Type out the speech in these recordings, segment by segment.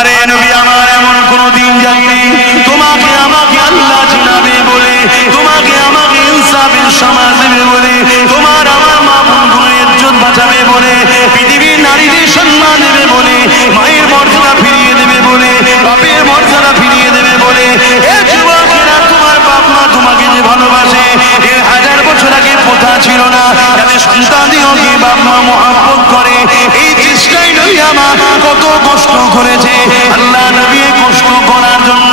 আরে নবী আমার এমন কোন দিন যায়নি তোমাকে আমাকে আল্লাহ চিনাবে বলে, তোমাকে আমাকে ইনসাফের সমাজ দেবে বলে, তোমার আমার মা বোনগুলোর ইজ্জত বাঁচাবে বলে, পৃথিবীর নারীদের সম্মান দেবে বলে, মায়ের মর্যাদা ফিরিয়ে দেবে বলে, বাপের মর্যাদা ফিরিয়ে দেবে বলে। এ যুবকেরা, তোমার বাপ মা তোমাকে যে ভালোবাসে, এর 1000 বছর আগে প্রথা ছিল না যাতে সন্তানদিওকে বাপ মা মহব্বত করে। এই চেষ্টাই নবী আমার কত কষ্ট করেছে আল্লাহ নবী কষ্ট করার জন্য,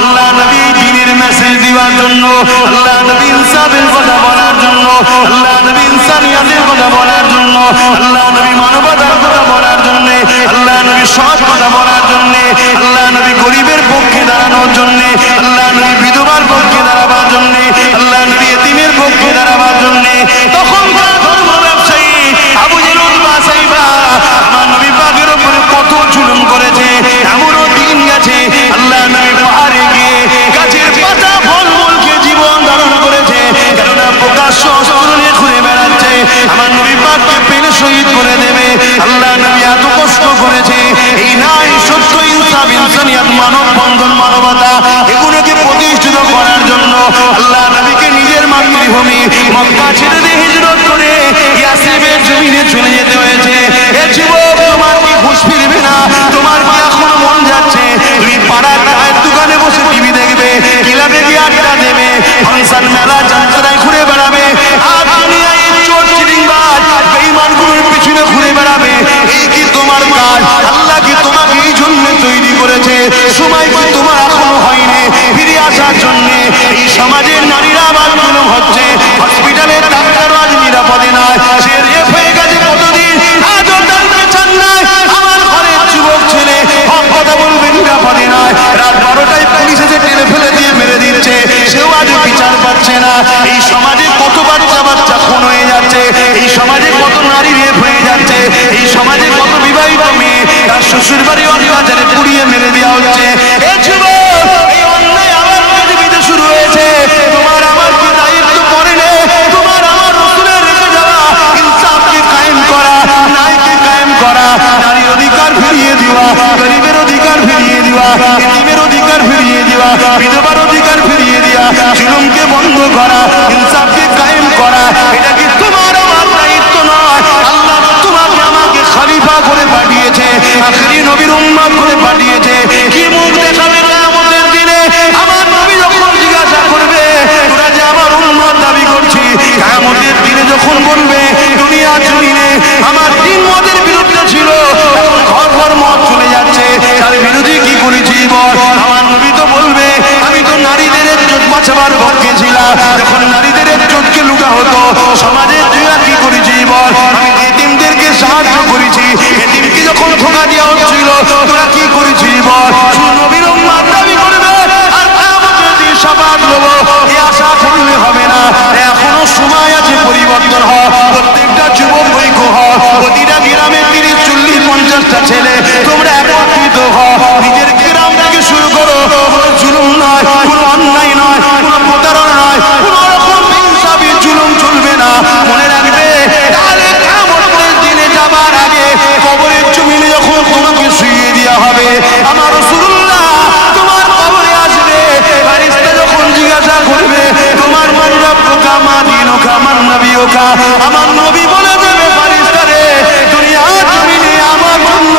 আল্লাহ নবী দ্বীনের মেসেজ দেওয়ার জন্য, আল্লাহ নবী ইনসাফের কথা বলার জন্য, আল্লাহ নবী ইনসানিয়াতের কথা বলার জন্য, আল্লাহ নবী মানবতার কথা বলার জন্য, আল্লাহ নবী সৎ কথা বলার জন্য, আল্লাহ নবী গরিবের পক্ষে দাঁড়ানোর জন্য, আল্লাহ নবী বিধবার পক্ষে দাঁড়াবার জন্য, আল্লাহ নবী এতিমের পক্ষে দাঁড়াবার জন্য। তখন ধর্ম ব্যবসায়ী আবু জেহেল উতবা সাইবা আমার নবী পাকের উপরে কত জুলুম করেছে। এমনও দিন গেছে আল্লাহ নবী পাহাড়ে গিয়ে গাছের পাতা ফলমূলকে জীবন ধারণ করেছে, কেননা প্রকাশ্য অস্ত্র নিয়ে ঘুরে বেড়াচ্ছে, আমার নবী পাককে পেলে শহীদ করে দেবে। আল্লাহ নবী এত কষ্ট করেছে এই নাই সত্য ইনসাফ ইনসানিয়াত মানব বন্ধন মানবতা এগুলোকে প্রতিষ্ঠিত করার জন্য আল্লাহ নবীকে নিজের মাতৃভূমি মক্কা ছেড়ে দিয়ে হিজরত করে ইয়াসরিবের জমিনে চলে যেতে হয়েছে। এ যুবক, তোমার কি হুঁশ ফিরবে না? তোমার কি এখন মন যাচ্ছে তুমি পাড়ার চায়ের দোকানে বসে টিভি দেখবে, ক্লাবে গিয়ে আড্ডা দেবে, ফাংশন মেলা যাত্রায় ঘুরে বেড়াবে, আর দুনিয়ায় চোর চিটিংবাজ বেঈমানগুলোর পিছনে ঘুরে বেড়াবে? এই কি তোমার কাজ? আল্লাহ কি তোমাকে এই জন্য তৈরি করেছে? সময় কি তোমার এখনো হয়নি ফিরে আসার জন্য? এই সমাজের নারীরা আবার জুলুম হচ্ছে, হসপিটালের ডাক্তার আজ নিরাপদে নয়, সে রেপ হয়ে গেছে কতদিন, আজও তার পেছন নাই। আমার ঘরের যুবক ছেলে হক কথা বলবে, নিরাপদে নয়, রাত 12টায় পুলিশ এসে টেনে ফেলে দিয়ে মেরে দিচ্ছে, সেও আজ বিচার পাচ্ছে না। এই সমাজে কত বাচ্চা বাচ্চা খুন হয়ে যাচ্ছে, এই সমাজে কত নারী রেপ হয়ে যাচ্ছে, এই সমাজে কত বিবাহিত মেয়ে তার শ্বশুর বাড়ি অত্যাচারে পুড়িয়ে মেরে দেওয়া হচ্ছে। এ যুবক, এই অন্যায় আবার পৃথিবীতে শুরু হয়েছে। তোমার আমার কি দায়িত্ব পড়ে না? তোমার আমার রাসূলের রেখে যাওয়া ইনসাফকে কায়েম করা, ন্যায়কে কায়েম করা, নারীর অধিকার ফিরিয়ে দেওয়া, গরিবের অধিকার ফিরিয়ে দেওয়া, এতিমের অধিকার ফিরিয়ে দেওয়া, বিধবার অধিকার ফিরিয়ে দেওয়া, জুলুমকে বন্ধ করা, ইনসাফকে কায়েম করা, এটা কি তোমার আমার দায়িত্ব নয়? আল্লাহ তোমাকে আমাকে খলিফা করে পাঠিয়েছে, আখেরি নবীর উম্মত করে পাঠিয়েছে। কি মুখ দেখাবে কিয়ামতের দিনে? আমার নবী যখন জিজ্ঞাসা করবে তোরা যে আমার উম্মত দাবি করছি, কিয়ামতের দিনে যখন বলবে দুনিয়া জমিনে আমার তিন মতের বিরুদ্ধে ছিল, এখন ঘর ঘর মত চলে যাচ্ছে, তার বিরোধী কি করেছি বল? আমার নবী তো বলবে আমি তো নারীদের ইজ্জত বাঁচাবার পক্ষে ছিলাম, যখন নারীদের ইজ্জতকে লুটা হতো সমাজে তুই কি করেছি বল? আমি এতিমদেরকে সাহায্য করেছি, এতিমকে যখন ধোঁকা দেওয়া হচ্ছিল তোরা কি করেছি বল? শুধু নবীর উম্মত দাবি করবে আর কিয়ামতের দিন শাফাআত লবো, এই আশা করলে হবে না। এখনো সময় আছে পরিবর্তন হওয়ার। প্রত্যেকটা যুবক ঐক্য হও, প্রতিটা গ্রামে 30, 40, 50টা ছেলে তোমরা একত্রিত হও, নিজের গ্রাম থেকে শুরু করো। কোনো জুলুম নয়, কোনো অন্যায় নয়, কোনো প্রতারণা নয়, কোনো রকম ইনসাফি জুলুম চলবে না। মনে রাখবে তাহলে কিয়ামতের দিনে যাবার আগে কবরের জমিনে যখন তোমাকে শুইয়ে দেওয়া হবে, আমার রাসূলুল্লাহ তোমার কবরে আসবে, ফেরেশতা যখন জিজ্ঞাসা করবে তোমার মান রব্বুকা মা দীনুকা মান নবিয়ুকা, আমার নবী বলে দেবে ফেরেশতারে দুনিয়ার জমিনে আমার জন্য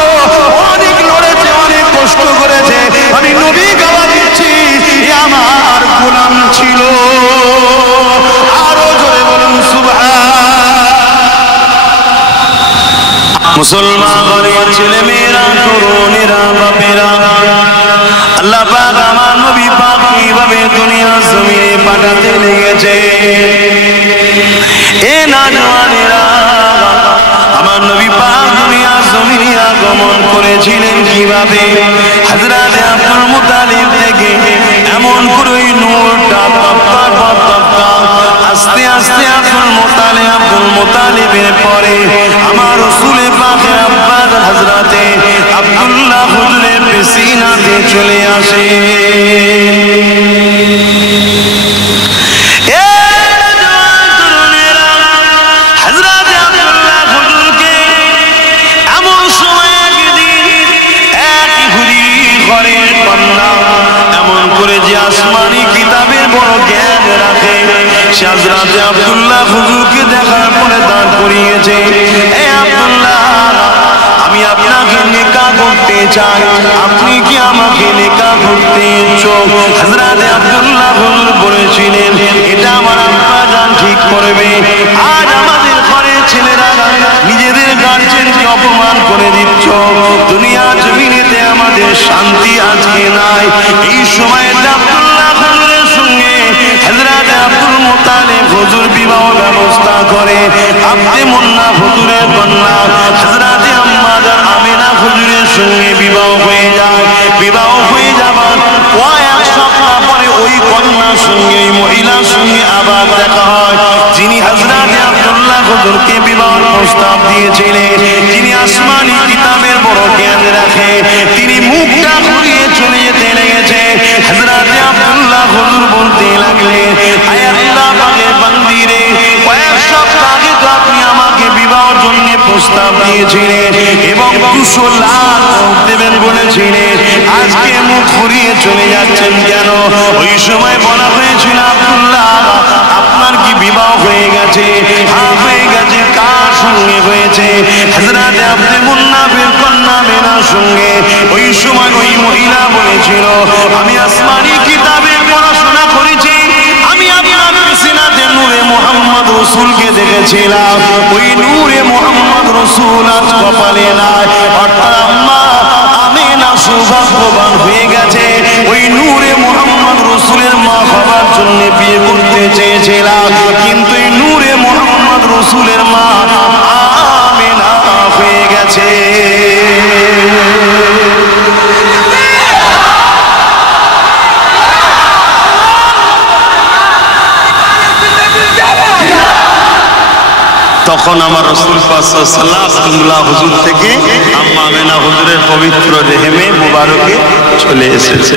অনেক লড়েছে, অনেক কষ্ট করেছে, আমি নবী গাওয়া দিচ্ছি এ আমার গোলাম ছিল। আরো জোরে বলুন সুবহান। মুসলমান ঘরের ছেলে মেয়েরা, তরুণেরা, বাপেরা, আল্লাহ পাক আমার নবী পাক কিভাবে দুনিয়া জমিনে পাঠাতে লেগেছে। এ নওজওয়ানেরা, আমার নবী পাক দুনিয়া জমিনে আগমন করেছিলেন কিভাবে? হযরত আব্দুল মুত্তালিব থেকে এমন করে নূরটা আস্তে আস্তে আব্দুল মুত্তালিবের পরে আমার রাসূল পাকের আব্বা হযরতে আব্দুল্লাহ হুজুরের সিনাতে চলে আসে। হযরত আব্দুল্লাহ হুজুরকে এমন সময় একদিন এক ইহুদি ঘরের কন্যা, এমন করে যে আসমানি কিতাবের বড় জ্ঞান রাখে, সে হযরত আব্দুল্লাহ হুজুরকে দেখার পরে দাঁড় করিয়েছে। এ আব্দুল্লাহ, আমি আপনাকে নিকাহ করতে চাই, আপনি কি আমাকে নিকাহ করতে ইচ্ছুক? হযরত আব্দুল্লাহ হুজুর বলেছিলেন, এটা আমার আব্বা জান ঠিক করবে। আজ আমাদের ঘরের ছেলেরা নিজেদের গার্জেনকে অপমান করে দিচ্ছ, দুনিয়া জমিনেতে আমাদের শান্তি আজকে নাই। এই সময় আব্দুল্লাহ হুজুরের সঙ্গে হযরত আব্দুল মুত্তালিব হুজুর বিবাহ ব্যবস্থা করে। আব্দে মুন্না হুজুরের কন্যা হযরত আম্মা জান আমিনা হুজুরের সঙ্গে বিবাহ হয়ে যায়। বিবাহ হয়ে যাবার কয়েক সপ্তাহ পরে ওই কন্যার সঙ্গে, ওই মহিলার সঙ্গে আবার দেখা হয়, যিনি হযরত আব্দুল্লাহ হুজুরকে বিবাহের প্রস্তাব দিয়েছিলেন, যিনি আসমানি কিতাবের বড় জ্ঞান রাখে। তিনি মুখটা ঘুরিয়ে চলে যেতে লেগেছে। হযরত আব্দুল্লাহ হুজুর বলতে লাগলেন, আয় আল্লাহ পাকের বান্দি রে, কয়েক সপ্তাহ আগে তো আপনি আমাকে বিবাহের জন্য প্রস্তাব দিয়েছিলেন এবং 200 লাখ দেবেন বলেছিলেন, আজকে মুখ ঘুরিয়ে চলে যাচ্ছেন কেন? ওই সময় বলা হয়েছিল, আব্দুল্লাহ আপনার কি বিবাহ হয়ে গেছে? হ্যাঁ হয়ে গেছে। কার সঙ্গে হয়েছে? হযরত আব্দে মুন্নাফের কন্যা মেনার সঙ্গে। ওই সময় ওই মহিলা বলেছিল, আমি আসমানি কিতাবে পড়াশোনা করেছি, আমি আপনার সিনাতে নূরে মুহাম্মদ রাসূলকে দেখেছিলাম, ওই নূরে মুহাম্মদ রাসূল আজ কপালে নাই। অর্থাৎ আম্মা আমিনা সৌভাগ্যবান হয়ে গেছে, ওই নূরে মুহাম্মদ রাসূলের মা হবার জন্য বিয়ে করতে চেয়েছিলাম, কিন্তু এই নূরে মুহাম্মদ রাসূলের মা আমিনা হয়ে গেছে। তখন আমার রাসূল পাক সাল্লাল্লাহু আলাইহি ওয়াসাল্লাম হুজুর থেকে আম্মা আমিনা হুজুরের পবিত্র রেহেমে মুবারকে চলে এসেছে।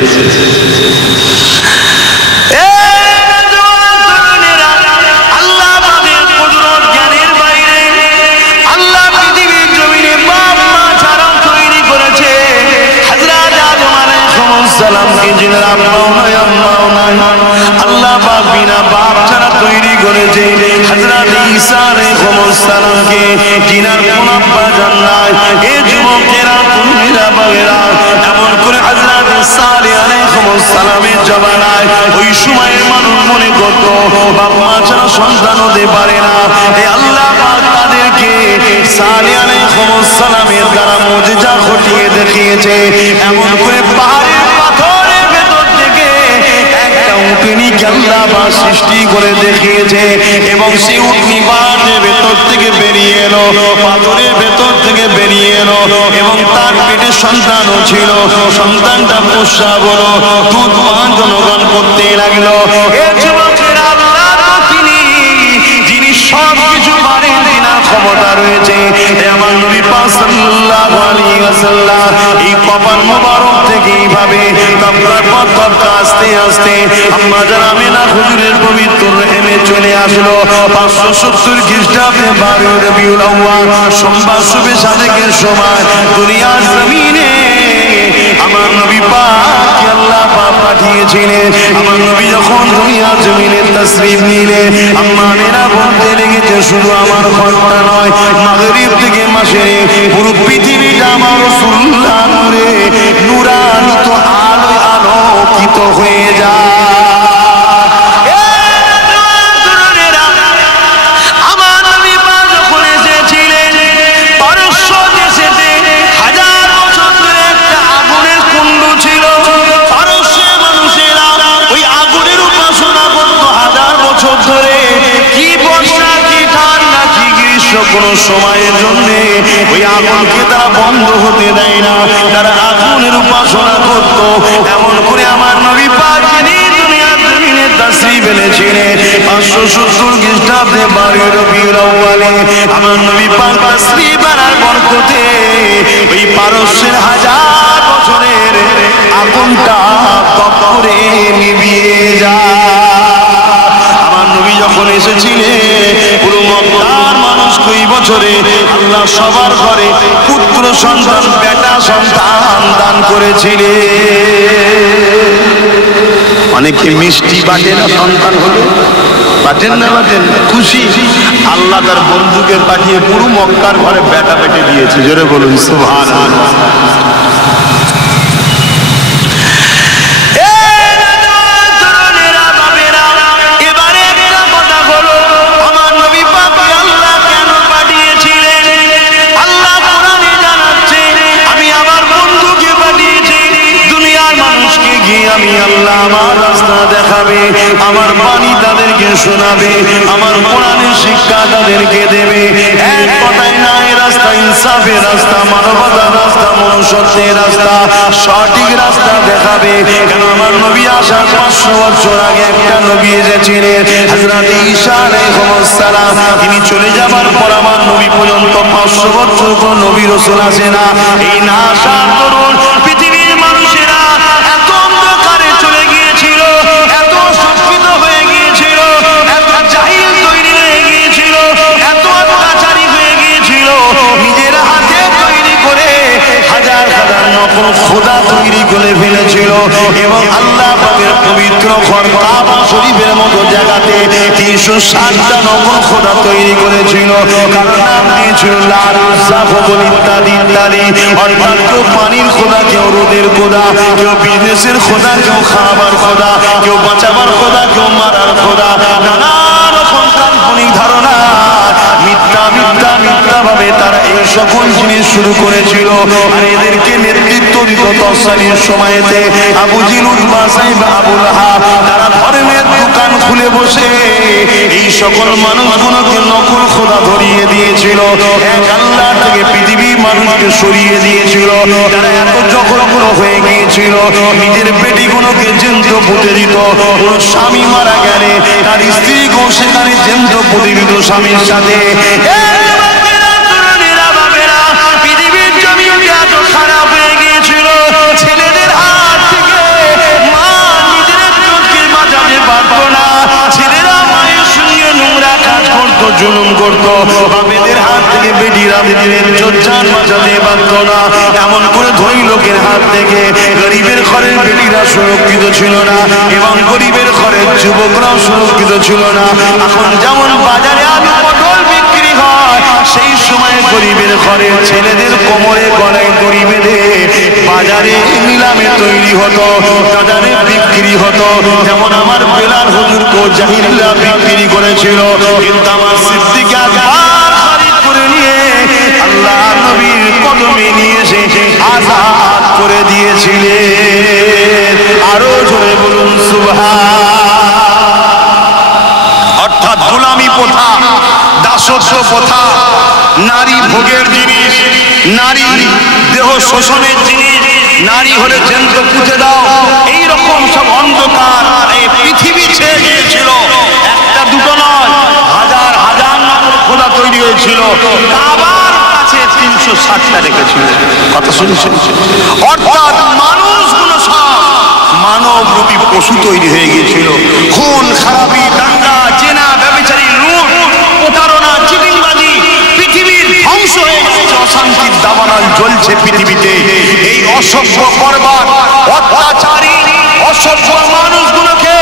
আল্লাহ পাকের কুদরত জ্ঞানের বাইরে আল্লাহ পৃথিবীর জমিনে বাপ মা ছাড়া তৈরি করেছে। হযরত আদম আলাইহিস সালামকে যিনার আব্বাও নাই আম্মাও নাই, আল্লাহ পাক বিনা বাপ ছাড়া তৈরি করেছে। হযরত ঈসা আলাইহিস সালামকে যিনার কোন আব্বা জান নাই। এ যুবকেরা, তুমিরা বাগেরা, এমন করে হযরত সালেহ আলাইহিস সালামের জমানায় ওই সময়ের মানুষ মনে করত বাপ মা ছাড়া সন্তান হতে পারে না। এ আল্লাহ পাক তাদেরকে সালেহ আলাইহিস সালামের দ্বারা মুজিজা ঘটিয়ে দেখিয়েছে। এমন করে পাহাড়ের পাথরের ভেতর থেকে একটা উটনিকে আল্লাহ পাক সৃষ্টি করে দেখিয়েছে এবং সেই উটনি পাহাড়ের ভেতর থেকে বেরিয়ে এলো, পাথরের ভেতর থেকে বেরিয়ে এলো এবং তার পেটে সন্তানও ছিল। সন্তানটা প্রস্রাব হলো, দুধ পান জনগণ করতে লাগলো। এ যুবকেরা, আল্লাহ তো তিনি যিনি সব কিছু পারেন, তিনার ক্ষমতা রয়েছে। আমার নবী পাক সাল্লাল্লাহু আলাইহি ওয়াসাল্লাম এই কপাল মোবারক থেকে এইভাবে তবকার পর তবকা আস্তে আস্তে আম্মা জান আমিনা হুজুরের পবিত্র রেহেমে চলে আসলো। 570 খ্রিস্টাব্দে 12 রবিউল আউয়াল সোমবার শুভে সাদেকের সময় দুনিয়ার জমিনে আমার নবী পাক আল্লাহ পাক পাঠিয়েছিলেন। আমার নবী যখন দুনিয়ার জমিনে তাশরীফ নিলেন, আম্মা আমিনা বলতে লেগেছে, শুধু আমার ঘরটা নয়, মাগরিব থেকে মাসেরে পুরো পৃথিবীটা আমার রাসূলুল্লাহ নূরে নূরান্বিত আলোয় আলোকিত হয়ে যায়। কোন সময়ের জন্য ওই আগুনকে তারা বন্ধ হতে দেয় না, তারা আগুনের উপাসনা করত। এমন করে আমার নবী পাক যিনি দুনিয়ার জমিনে তাশরীফ এনেছিলেন 570 খ্রিস্টাব্দে 12 রবিউল আউয়ালে আমার নবী পাক তাশরীফ আনার বরকতে ওই পারস্যের 1000 বছরের আগুনটা তপ করে নিভিয়ে যায়। আমার নবী যখন এসেছিলেন পুরো মক্কার মানুষকে ওই বছরে আল্লাহ সবার ঘরে পুত্র সন্তান বেটা সন্তান দান করেছিলেন। অনেকে মিষ্টি বাটে না সন্তান হলে, বাটেন না বাটেন খুশি। আল্লাহ তার বন্ধুকে পাঠিয়ে পুরো মক্কার ঘরে বেটা বেটে দিয়েছে। জোরে বলুন সুবহানাল্লাহ। আমি আল্লাহ আমার রাস্তা দেখাবে, আমার বাণী তাদেরকে শোনাবে, আমার কোরআনের শিক্ষা তাদেরকে দেবে। এক কথায় না, এই রাস্তা ইনসাফের রাস্তা, মানবতার রাস্তা, মনুষ্যত্বের রাস্তা, সঠিক রাস্তা দেখাবে। কেন আমার নবী আসার 500 বছর আগে একটা নবী এসেছিলেন, হযরত ঈসা আলাইহিস সালাম। তিনি চলে যাবার পর আমার নবী পর্যন্ত 500 বছর কোন নবী রাসূল আসে না। এই না আসার দরুন পৃথিবীর মানুষেরা এত অন্ধকারে চলে গিয়েছিল, এত শিক্ষিত হয়ে গিয়েছিল, এত জাহিল তৈরি হয়ে গিয়েছিল, এত অত্যাচারী হয়ে গিয়েছিল, নিজের হাতে তৈরি করে হাজার হাজার নকল খোদা তৈরি করে ফেলেছিল। এবং আল্লাহ পাকের পবিত্র ঘর কাবা শরীফের মতো জায়গাতে 360টা নকল খোদা তৈরি করেছিল। কারণ নাম দিয়েছিল লাত, উজ্জা, হুবল ইত্যাদি ইত্যাদি। অর্থাৎ কেউ পানির খোদা, কেউ রোদের খোদা, কেউ বিজনেসের খোদা, কেউ খাবার খোদা, কেউ বাঁচাবার খোদা, কেউ মারার খোদা। নানা রকম কাল্পনিক ধারণা, মিথ্যা মিথ্যা মিথ্যা ভাবে তারা এই সকল জিনিস শুরু করেছিল। আর এদেরকে নেতৃত্ব দিত তৎকালীন সময়েতে আবু জিল, উতবা সাইব, আবু লাহাব। তারা ধর্মের দোকান খুলে বসে এই সকল মানুষগুলোকে নকল খোদা ধরিয়ে দিয়েছিল। এক আল্লাহ থেকে পৃথিবীর মানুষকে সরিয়ে দিয়েছিল। তারা এত জঘন্য হয়ে গিয়েছিল, নিজের বেটিগুলোকে জ্যান্ত পুঁতে দিত। কোনো স্বামী মারা গেলে তার স্ত্রীকেও সেখানে জ্যান্ত পুঁতে দিত স্বামীর সাথে। পৃথিবীর জমিটা এত খারাপ হয়ে গিয়েছিল, ছেলেদের হাত থেকে মা নিজের চোখকে বাঁচাতে পারত না। ছেলেরা মায়ের সঙ্গে নোংরা কাজ করতো, জুলুম করতো। বাপেদের হাত থেকে বেটিরা নিজের জান বাঁচাতে পারত না। এমন করে ধনী লোকের হাত থেকে গরিবের ঘরের বেটিরা সুরক্ষিত ছিল না, এবং গরিবের ঘরের যুবকরাও সুরক্ষিত ছিল না। এখন যেমন বাজারে আলু পটল বিক্রি হয়, সেই সময় গরিবের ঘরের ছেলেদের কোমরে গলায় দড়ি বেঁধে বাজারে নিলামে তৈরি হতো, বাজারে বিক্রি হতো। যেমন আমার বেলাল হুজুরকে জাহিলিরা বিক্রি করেছিল, কিন্তু আমার সিদ্দিক আকবর খরিদ করে নিয়ে আল্লাহ নবীর কদমে নিয়ে এসে আজাদ করে দিয়েছিলেন। আরো জোরে বলুন সুবহান। অর্থাৎ গোলামি প্রথা, দাসত্ব প্রথা, নারী ভোগের জিনিস, নারী দেহ শোষণের জিনিস, নারী হলে জ্যান্ত পুঁতে দাও, এইরকম সব অন্ধকার এই পৃথিবী ছেয়ে গিয়েছিল। একটা দুটো নয়, হাজার হাজার নকল খোদা তৈরি হয়েছিল। কাবার কাছে 360টা রেখেছিল। কথা শুনেছেন? অর্থাৎ মানুষগুলো সব মানবরূপী পশু তৈরি হয়ে গিয়েছিল। খুন খারাপি, দাঙ্গা, জেনা, ব্যভিচারী, লুট, প্রতারণা, চিটিংবাজি, পৃথিবীর ধ্বংস হয়ে গেছে। অশান্তির দাবানল জ্বলছে পৃথিবীতে। এই অসভ্য করবার, অত্যাচারী, অসভ্য মানুষগুলোকে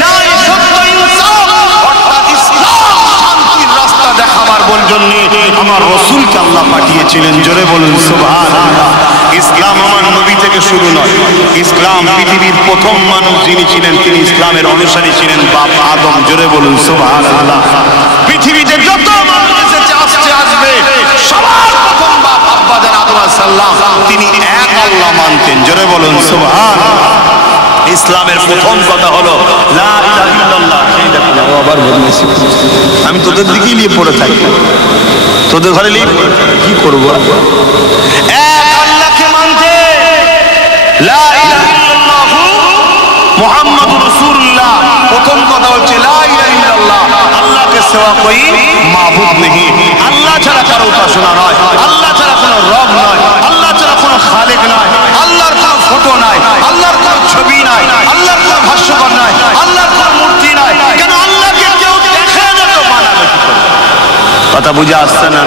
ন্যায়, সত্য, ইনসাফ অর্থাৎ ইসলাম, শান্তির রাস্তা দেখাবার জন্য আমার রাসূলকে আল্লাহ পাঠিয়েছিলেন। জোরে বলুন সুবহানাল্লাহ। ইসলাম আমার নবী থেকে শুরু নয়। ইসলাম পৃথিবীর প্রথম মানুষ যিনি ছিলেন, তিনি ইসলামের অনুসারী ছিলেন বাপ আদম। জোরে বলুন সুবহানাল্লাহ। পৃথিবীতে যত মানুষ এসেছে, আসবে, সবার প্রথম বাপ আব্বা জান আদম আলাইহিস সালাম, তিনি এক আল্লাহ মানতেন। জোরে বলুন সুবহানাল্লাহ। ইসলামের প্রথম কথা হলো লা ইলাহা ইল্লাল্লাহ। সেই দেখো আবার বলছি, আমি তোদের দিকেই নিয়ে পড়ে থাকি, তোদের ঘরে নিয়ে কি করব? এক আল্লাহকে মানতে, লা ইলাহা ইল্লাল্লাহ মুহাম্মাদুর রাসূলুল্লাহ। প্রথম কথা হচ্ছে লা ইলাহা ইল্লাল্লাহ, আল্লাহকে সেবা কোই মাবুদ নেই, আল্লাহ ছাড়া কারো উপাসনা নয়, আল্লাহ ছাড়া কোনো রব নয়, আল্লাহ ছাড়া কোনো খালেক নয়, আল্লাহর কোনো ফটো নাই, আল্লাহর কোনো ছবি নাই, আল্লাহর কোনো ভাষ্যকার নাই, আল্লাহর কোনো মূর্তি নাই। কেন আল্লাহকে কেউ কথা বুঝে আসছে না?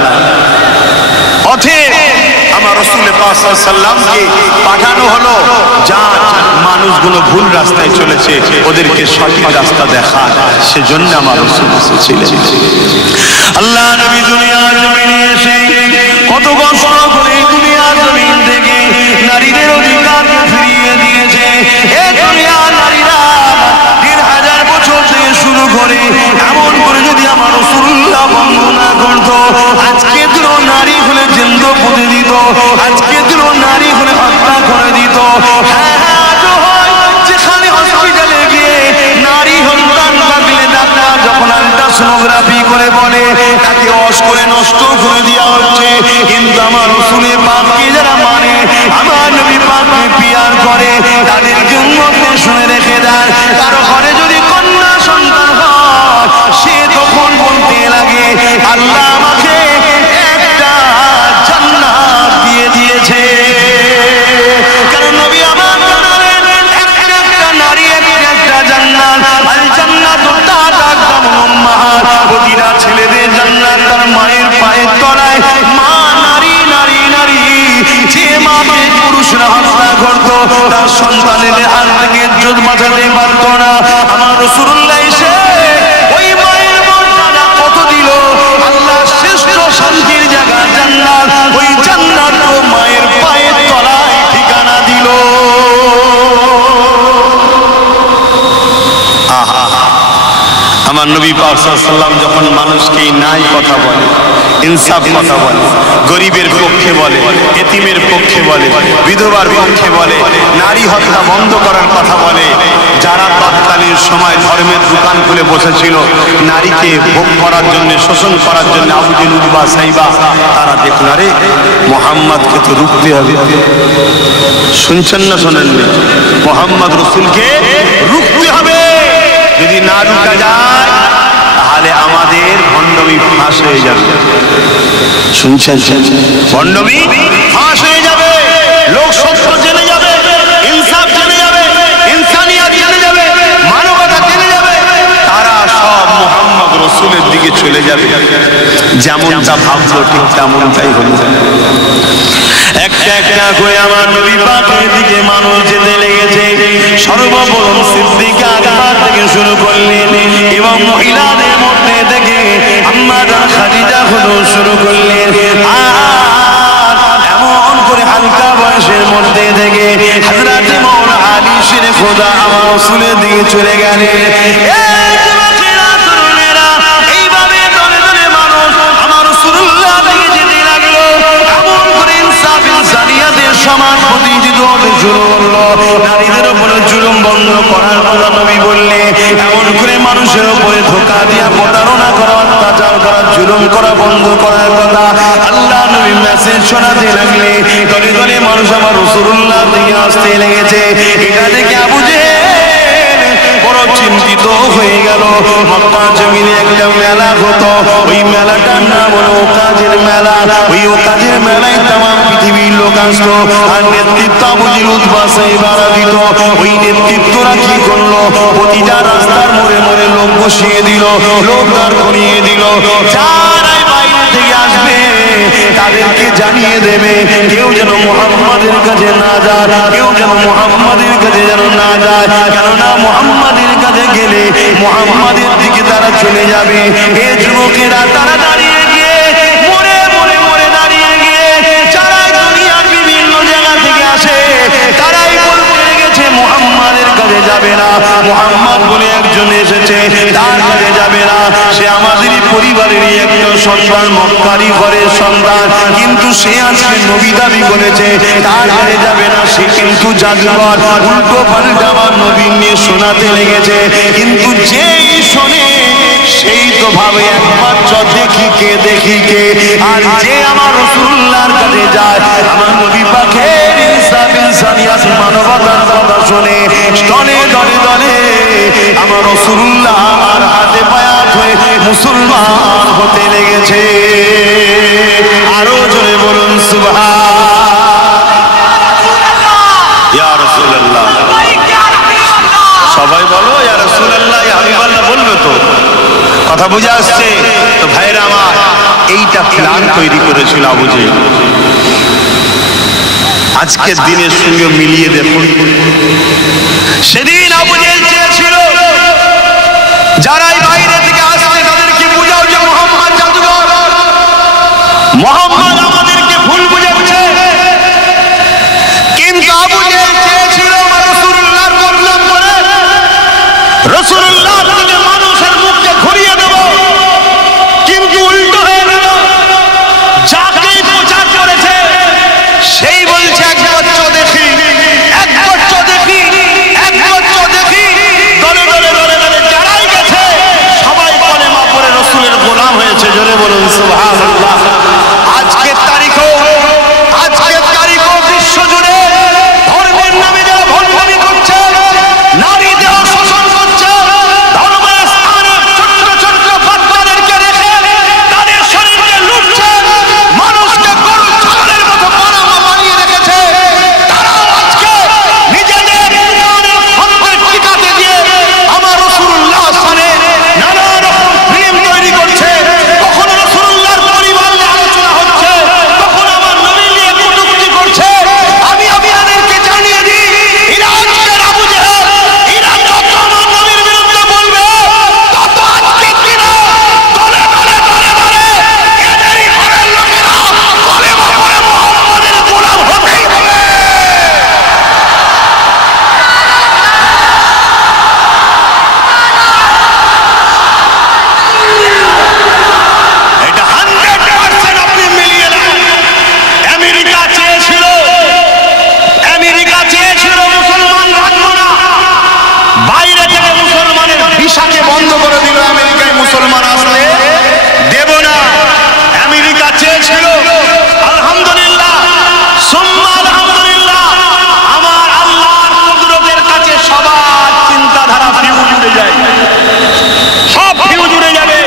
অতএব আমার রাসূল পাক সাল্লাল্লাহু আলাইহি সাল্লামকে পাঠানো হলো, যা মানুষগুলো ভুল রাস্তায় চলেছে ওদেরকে সঠিক রাস্তা দেখা, সেজন্য আমার রাসূল এসেছিলেন। আল্লাহ নবী দুনিয়ার জমিনে এসে কত কষ্ট করে দুনিয়ার জমিন থেকে নারীদের অধিকার ফিরিয়ে দিয়েছে। এ দুনিয়ার নারীরা ১,৫০০ বছর থেকে শুরু করে এমন করে যদি আমার রাসূলুল্লাহ বন্ধ না করতো, আজকে দিন নারী হলে জিন্দ পুঁতে দিত, আজকে দিন নারী হলে হত্যা করে দিত। হ্যাঁ যেখানে হসপিটালে গিয়ে নারী হত্যা থাকলে ডাক্তার যখন আল্ট্রাসোনোগ্রাফি করে বলে তাকে অস করে নষ্ট করে দেওয়া হচ্ছে, কিন্তু আমার রাসূলের পাককে যারা মানে, আমার নবী পাককে পিয়ার করে, তাদেরকে উম্মতে শুনে রেখে দেন। কারো ঘরে যদি কন্যা সন্তান হয়, সে তখন বলতে লাগে আল্লাহ আমাকে একটা জান্নাত দিয়ে দিয়েছে। কারণ নবী আমার জানালেন একটা নারী একটা জান্নাত, আল জান্নাতু তাহতা আকদামুল উম্মাহাত, প্রতিটা ছেলেদের জান্নাত তার মায়ের পায়ের তলায়। মা নারী নারী নারী, যে মাকে পুরুষরা হত্যা করত তার সন্তানের হাত থেকে ইজ্জত বাঁচাতে পারত না, আমার রাসূলুল্লাহ এসে ওই মায়ের মর্যাদা কত দিল। আল্লাহ শ্রেষ্ঠ শান্তির জায়গা জান্নাত, ওই জান্নাত ও মায়ের পায়ের তলায় ঠিকানা দিল। আমার নবী পাক সাল্লাল্লাহু আলাইহি ওয়াসাল্লাম যখন মানুষকে ন্যায় কথা বলে, ইনসাফ কথা বলে, গরিবের পক্ষে বলে, এতিমের পক্ষে বলে, বিধবার পক্ষে বলে, নারী হত্যা বন্ধ করার কথা বলে, যারা তৎকালীন সময় ধর্মের দোকান খুলে বসেছিল নারীকে ভোগ করার জন্য, শোষণ করার জন্য, আবু জেহেল উতবা সাইবা, তারা দেখুন আরে মুহাম্মদকে তো রুখতে হবে। শুনছেন না শোনেননি? মুহাম্মদ রাসূলকে রুখতে হবে, যদি না রুখা যায় তাহলে আমাদের ভণ্ডমি ফাঁস হয়ে যাবে। শুনছেন? ভণ্ডমি ফাঁস হয়ে যাবে, লোক সত্য জেনে যাবে, ইনসাফ জেনে যাবে, ইনসানিয়াত জেনে যাবে, মানবতা জেনে যাবে, তারা সব মুহাম্মদ রাসূলের দিকে চলে যাবে। যেমনটা ভাবলো ঠিক তেমনটাই হলো। একটা একটা করে আমার নবী পাকের দিকে মানুষ যেতে লেগেছে। সর্বপ্রথম সিদ্দিক আকবর থেকে শুরু করলেন এবং মহিলাদের মধ্যে থেকে আম্মা জান খাদিজা হলো শুরু করলেন। আর এমন করে হালকা বয়সের মধ্যে থেকে হযরত মাওলানা আলী শের খোদা আমার রাসূলের দিকে চলে গেলেন। সমাজ প্রতিষ্ঠিত হতে শুরু হলো। নারীদের উপরে জুলুম বন্ধ করার কথা নবী বললে, এমন করে মানুষের উপরে ধোঁকা দিয়া প্রতারণা করা, অত্যাচার করা, জুলুম করা বন্ধ করার কথা আল্লাহ নবী মেসেজ শোনাতে লাগলে দলে দলে মানুষ আমার রাসূলুল্লাহ দিকে আসতে লেগেছে। এটা দেখে আবু জেহেল বড় চিন্তিত হয়ে গেল। মক্কা জমিনে একটা মেলা হতো, ওই মেলাটার নাম হলো ওকাজের মেলা। ওই ওকাজের মেলায় তামাম পৃথিবীর লোক আসতো, আর নেতৃত্ব আবু জেহেল উতবা সাইবারা দিত। ওই নেতৃত্বরা কি করলো, প্রতিটা রাস্তার মোড়ে মোড়ে লোক বসিয়ে দিল, লোক দাঁড় করিয়ে দিল। যারাই বাইরে থেকে আসবে তাদেরকে জানিয়ে দেবে কেউ যেন মুহাম্মাদের কাছে না যায়, কেউ যেন মুহাম্মাদের কাছে যেন না যায়, কেননা মুহাম্মাদের কাছে গেলে মুহাম্মাদের দিকে তারা চলে যাবে। এ যুবকেরা তারা দাঁড়িয়ে গিয়ে মোড়ে মোড়ে মোড়ে দাঁড়িয়ে গিয়ে যারা দুনিয়ার বিভিন্ন জায়গা থেকে আসে তারাই বলতে লেগেছে মুহাম্মাদের কাছে যাবে না। মুহাম্মদ বলে একজন এসেছে, তার কাছে যাবে না। সে আমাদেরই পরিবারেরই একজন সন্তান, মক্কারই ঘরের সন্তান, কিন্তু সে আজকে নবী দাবি করেছে, তার কাছে যাবে না। সে কিন্তু জাদুকর, উল্টো পাল্টা আমার নবী নিয়ে শোনাতে লেগেছে। কিন্তু যেই শোনে সেই তো ভাবে একমাত্র দেখি কে, আর যে আমার রাসূলুল্লাহর কাছে যায়, আমার নবী পাকের ইনসাফ ইনসানিয়াত মানবতার কথা শুনে দলে দলে দলে আমার রাসূলুল্লাহ আর হাতে পায়াত হয়ে মুসলমান হতে লেগেছে। আরো জোরে বলুন সুবহানাল্লাহ। ইয়া রাসূলুল্লাহ, সবাই বলো ইয়া রাসূলুল্লাহ, ইয়া হাবিবাল্লাহ বলবে তো, কথা বুঝে আসছে তো ভাইরা আমার। এইটা প্ল্যান তৈরি করেছিল আবু জেহেল। আজকের দিনের সঙ্গে মিলিয়ে দেখুন, সেদিন আবু জেহেল চেয়েছিল যারাই বাইরে থেকে আসছে তাদেরকে বুঝাও যে মুহাম্মদ জাদুকর, মুহাম্মদ আমাদেরকে ভুল বুঝাচ্ছে। কিন্তু আবু জেহেল চেয়েছিল রাসূলুল্লাহর বদনাম করে রাসূলুল্লাহ থেকে মানুষের মুখকে ঘুরিয়ে দেব, কিন্তু উল্টো হয়ে গেল। যাকেই প্রচার করেছে সেই বলছে এক বচ্চ দেখি, এক বচ্চ দেখি, এক বচ্চ দেখি। দলে দলে দলে দলে যারাই গেছে সবাই কলেমা পড়ে রাসূলের গোলাম হয়েছে। জোরে বলুন সুবহানাল্লাহ। আজকের তারিখও বিশ্ব জুড়ে ধর্মের নামে যারা ভণ্ডামি করছে, নারী দেহ শোষণ করছে, ধর্মের স্থানে ছোট্ট ছোট্ট বাচ্চাদেরকে রেখে তাদের শরীরকে লুটছে, মানুষকে গরু ছাগলের মতো বানিয়ে রেখেছে, তারাও আজকে নিজেদের ইমানের খন্দক টিকাতে দিয়ে আমার রাসূলুল্লাহ সানে নানা রকম ফিল্ম তৈরি করছে। কখনো রাসূলুল্লাহর পরিবার নিয়ে আলোচনা হচ্ছে, কখনো আমার নবী নিয়ে কটূক্তি করছে। আমি আপনাদেরকে জানিয়ে দিই, এরা আজকের আবু জেহেল, এরা যত আমার নবীর বিরুদ্ধে বলবে তত আজকে কিনা দলে দলে দলে দলে এদেরই ঘরের লোকেরা কলেমা পড়ে মুহাম্মাদের গোলাম হতেই হবে। এটা 100% আপনি মিলিয়ে নেন। আমেরিকা চেয়েছিল মুসলমান রাখবো না, বাইরে থেকে মুসলমানের ভিসাকে বন্ধ করে দিল। আমেরিকায় মুসলমান আসলে দেব না। আমেরিকা চেয়েছিল, আলহামদুলিল্লাহ সুম্মা আলহামদুলিল্লাহ, আমার আল্লাহর কুদরতের কাছে সবার চিন্তাধারা ফিউজ উড়ে যায়, সব ফিউজ উড়ে যাবে।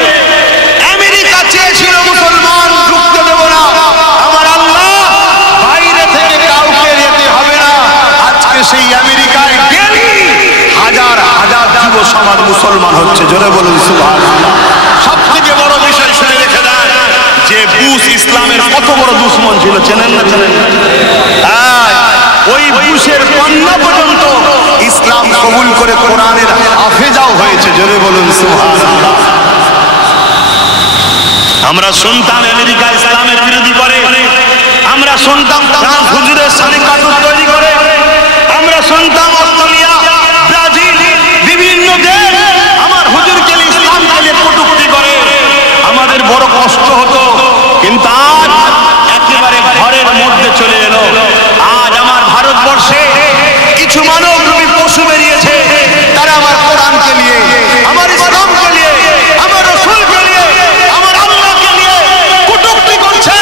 আমেরিকা চেয়েছিল মুসলমান ঢুকতে দেব না, আমার আল্লাহ বাইরে থেকে কাউকে যেতে হবে না। আজকে সেই আমেরিকায় ডেলি হাজার হাজার যুব সমাজ মুসলমান হচ্ছে। জোরে বলুন সুবহানাল্লাহ। সব থেকে বড় বিষয় শুনে রেখে দেন যে বুশ ইসলামের কত বড় দুশমন ছিল, চেনেন না? ওই বুশের কন্যা পর্যন্ত ইসলাম কবুল করে কোরআনের হাফেজাও হয়েছে। জোরে বলুন সুবহানাল্লাহ। আমরা শুনতাম আমেরিকা ইসলামের বিরোধী করে, আমরা শুনতাম ফ্রান্স হুজুরের সাথে কাতুর তৈরি করে, আমরা শুনতাম অস্ট্রেলিয়া, ব্রাজিল, বিভিন্ন দেশ আমার হুজুরকে ইসলামকে নিয়ে কটূক্তি করে। আমাদের বড় কষ্ট হতো, কিন্তু আজ একেবারে ঘরের মধ্যে চলে এলো। আজ আমার ভারতবর্ষে কিছু মানবরূপী পশু বেরিয়েছে, তারা আমার কোরআনকে নিয়ে, আমার ইসলামকে নিয়ে, আমার রাসূলকে নিয়ে, আমার আল্লাহকে নিয়ে কটূক্তি করছে।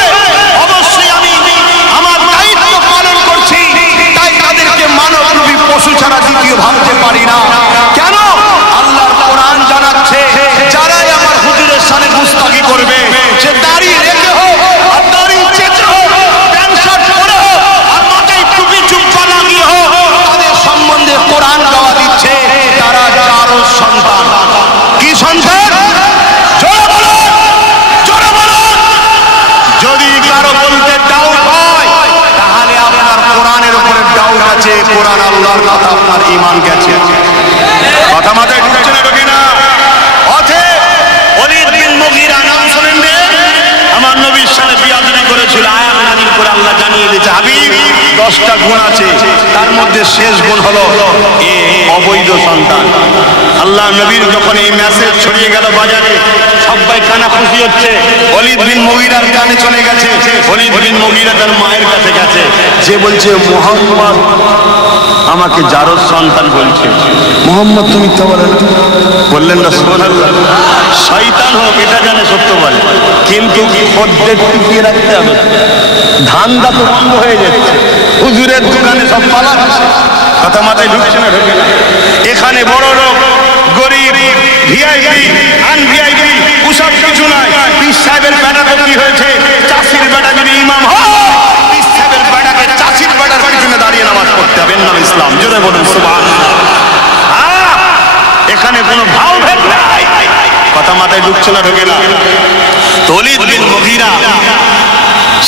অবশ্যই আমি আমার দায়িত্ব পালন করছি, তাই তাদেরকে মানবরূপী পশু ছাড়া দ্বিতীয় ভাবতে পারি না। কেন? আল্লাহর কোরআন জানাচ্ছে যারাই আমার হুজুরের সাথে গুস্তাখি করবে, সে দাঁড়িয়ে রেখে হোক আর দাঁড়িয়ে চেঁচে হোক, প্যান্ট শার্ট পরে হোক আর মাথায় টুপি চুপ্পা লাগিয়ে হোক, তাদের সম্বন্ধে কোরআন গাওয়া দিচ্ছে তারা জারজ সন্তান। কি সন্তান? জোরে বলুন, জোরে বলুন। যদি কারো বলতে ডাউট হয় তাহলে আপনার কোরআনের উপরে ডাউট আছে, কোরআন আল্লাহর কথা, আপনার ঈমান গেছে। কথা মাথায় ঢুকছে না? ঢোকে না? অতএব ওলীদ বিন মুগীরা নাম শুনেন রে, আমার নবীর সাথে বিয়াদবি করেছিল। আয়াত নাযিল করে আল্লাহ জানিয়ে দিয়েছে, হাবিব 10টা গুণ আছে, তার মধ্যে শেষ গুণ হলো এ অবৈধ সন্তান। আল্লাহ নবীর যখন এই মেসেজ ছড়িয়ে গেল বাজারে, সবাই কানা খুশি হচ্ছে। ওলীদ বিন মুগীরার কানে চলে গেছে। ওলীদ বিন মুগীরা তার মায়ের কাছে গেছে, যে বলছে মুহাম্মদ আমাকে জারজ সন্তান বলছে। মুহাম্মদ তুমি তো বললেন না সুবহানাল্লাহ। শয়তান হোক এটা জানে সত্য বলে, কিন্তু খদ্দের টিকিয়ে রাখতে হবে। ধান্দা তো বন্ধ হয়ে যাচ্ছে, হুজুরের দোকানে সব পালাচ্ছে। কথা মাথায় ঢুকছে না? ঢোকে না? এখানে বড় লোক, গরিব, ভিআইপি, আনভিআইপি, ওসব কিছু নাই। পীর সাহেবের বেটা তো কি হয়েছে, চাষির বেটা যদি ইমাম হয়, পীর সাহেবের বেটাকে চাষির বেটার পিছনে দাঁড়িয়ে নামাজ পড়তে হবে। নাম ইসলাম। জোরে বলুন সুবহানাল্লাহ। এখানে কোনো ভাব ভেদ নাই। কথা মাথায় ঢুকছে না? ঢোকে না? ওলীদ বিন মুগীরা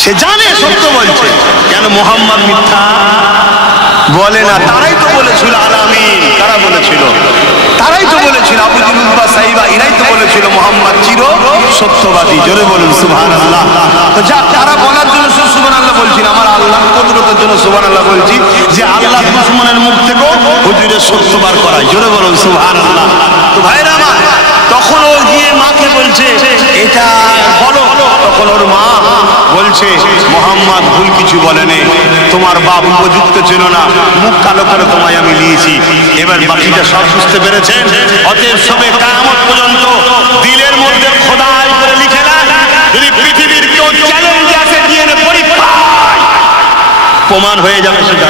সে জানে সত্য বলছে, কেন মুহাম্মদ মিথ্যা বলে না? তারাই তো বলেছিল আলামিন, কারা বলেছিল? তারাই তো বলেছিল আবু জুলুল বা সাইবা, এরাই তো বলেছিল মুহাম্মদ চির সত্যবাদী। জোরে বলুন সুবহানাল্লাহ। তো যা তারা বলার জন্য সুবহানাল্লাহ বলছি না, আমার আল্লাহর কুদরতের জন্য সুবহানাল্লাহ বলছি যে আল্লাহ দুশমনের মুখ থেকে হুজুরের সত্য বার করায়। জোরে বলুন সুবহানাল্লাহ। তো ভাইরা আমার, তখন ও গিয়ে মাকে বলছে এটা বলো, তখন ওর মা বলছে মুহাম্মদ ভুল কিছু বলেনি, তোমার বাপ উপযুক্ত ছিল না, মুখ কালো করে তোমায় আমি নিয়েছি। এবার বাকিটা সব বুঝতে পেরেছেন। অতএব সবে কিয়ামত পর্যন্ত দিলের মধ্যে খোদাই করে লিখে না, যদি পৃথিবীর কেউ চ্যালেঞ্জ আছে ডিএনএ পরীক্ষা প্রমাণ হয়ে যাবে সেটা।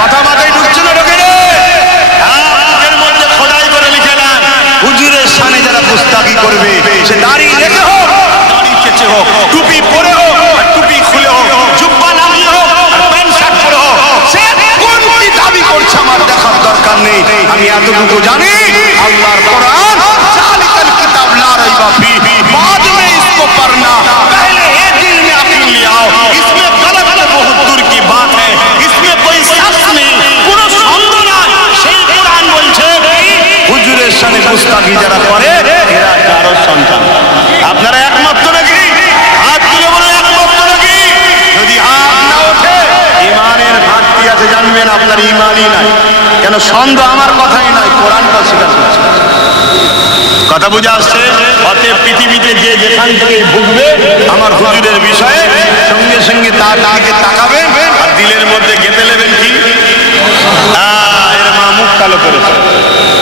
কথা মাথায় ঢুকছে না? ঢোকে রে? এর মধ্যে খোদাই করে লিখে না, হুজুরের শানে যারা গুস্তাখি করবে, সে দাড়ি রেখে হোক, দাড়ি চেঁচে হোক, টুপি পরে হোক, টুপি খুলে হোক, জুব্বা লাগিয়ে হোক, প্যান্ট শার্ট পরে হোক, সে কোনটি দাবি করছে আমার দেখার দরকার নেই। আমি এতটুকু জানি আল্লাহর কোরআন জালিকাল কিতাব লা রাইবা ফীহি, बाद में इसको पढ़ना, पहले ये दिल में अकील ले आओ, इसमें गलत बहुत दूर की बात है, इसमें कोई शक नहीं, কোনো সন্দেহ নাই। সেই কোরআন বলছে হুজুরের শানে গুস্তাখি যারা করে এরা কারো সন্তান। আপনারা একমাত্র নাকি? হাত তুলে বলে একমাত্র নাকি? যদি হাত না ওঠে ইমানের ঘাটতি আছে, জানবেন আপনার ইমানই নাই। কেন? সন্দেহ আমার কথাই নাই, কোরআনটা স্বীকার করছে। কথা বুঝে আসছে? অতএব পৃথিবীতে যে যেখান থেকে ভুগবে আমার হুজুরের বিষয়ে, সঙ্গে সঙ্গে তার দিকে তাকাবেন আর দিলের মধ্যে গেঁথে নেবেন কি এর মা মুখ কালো করেছে।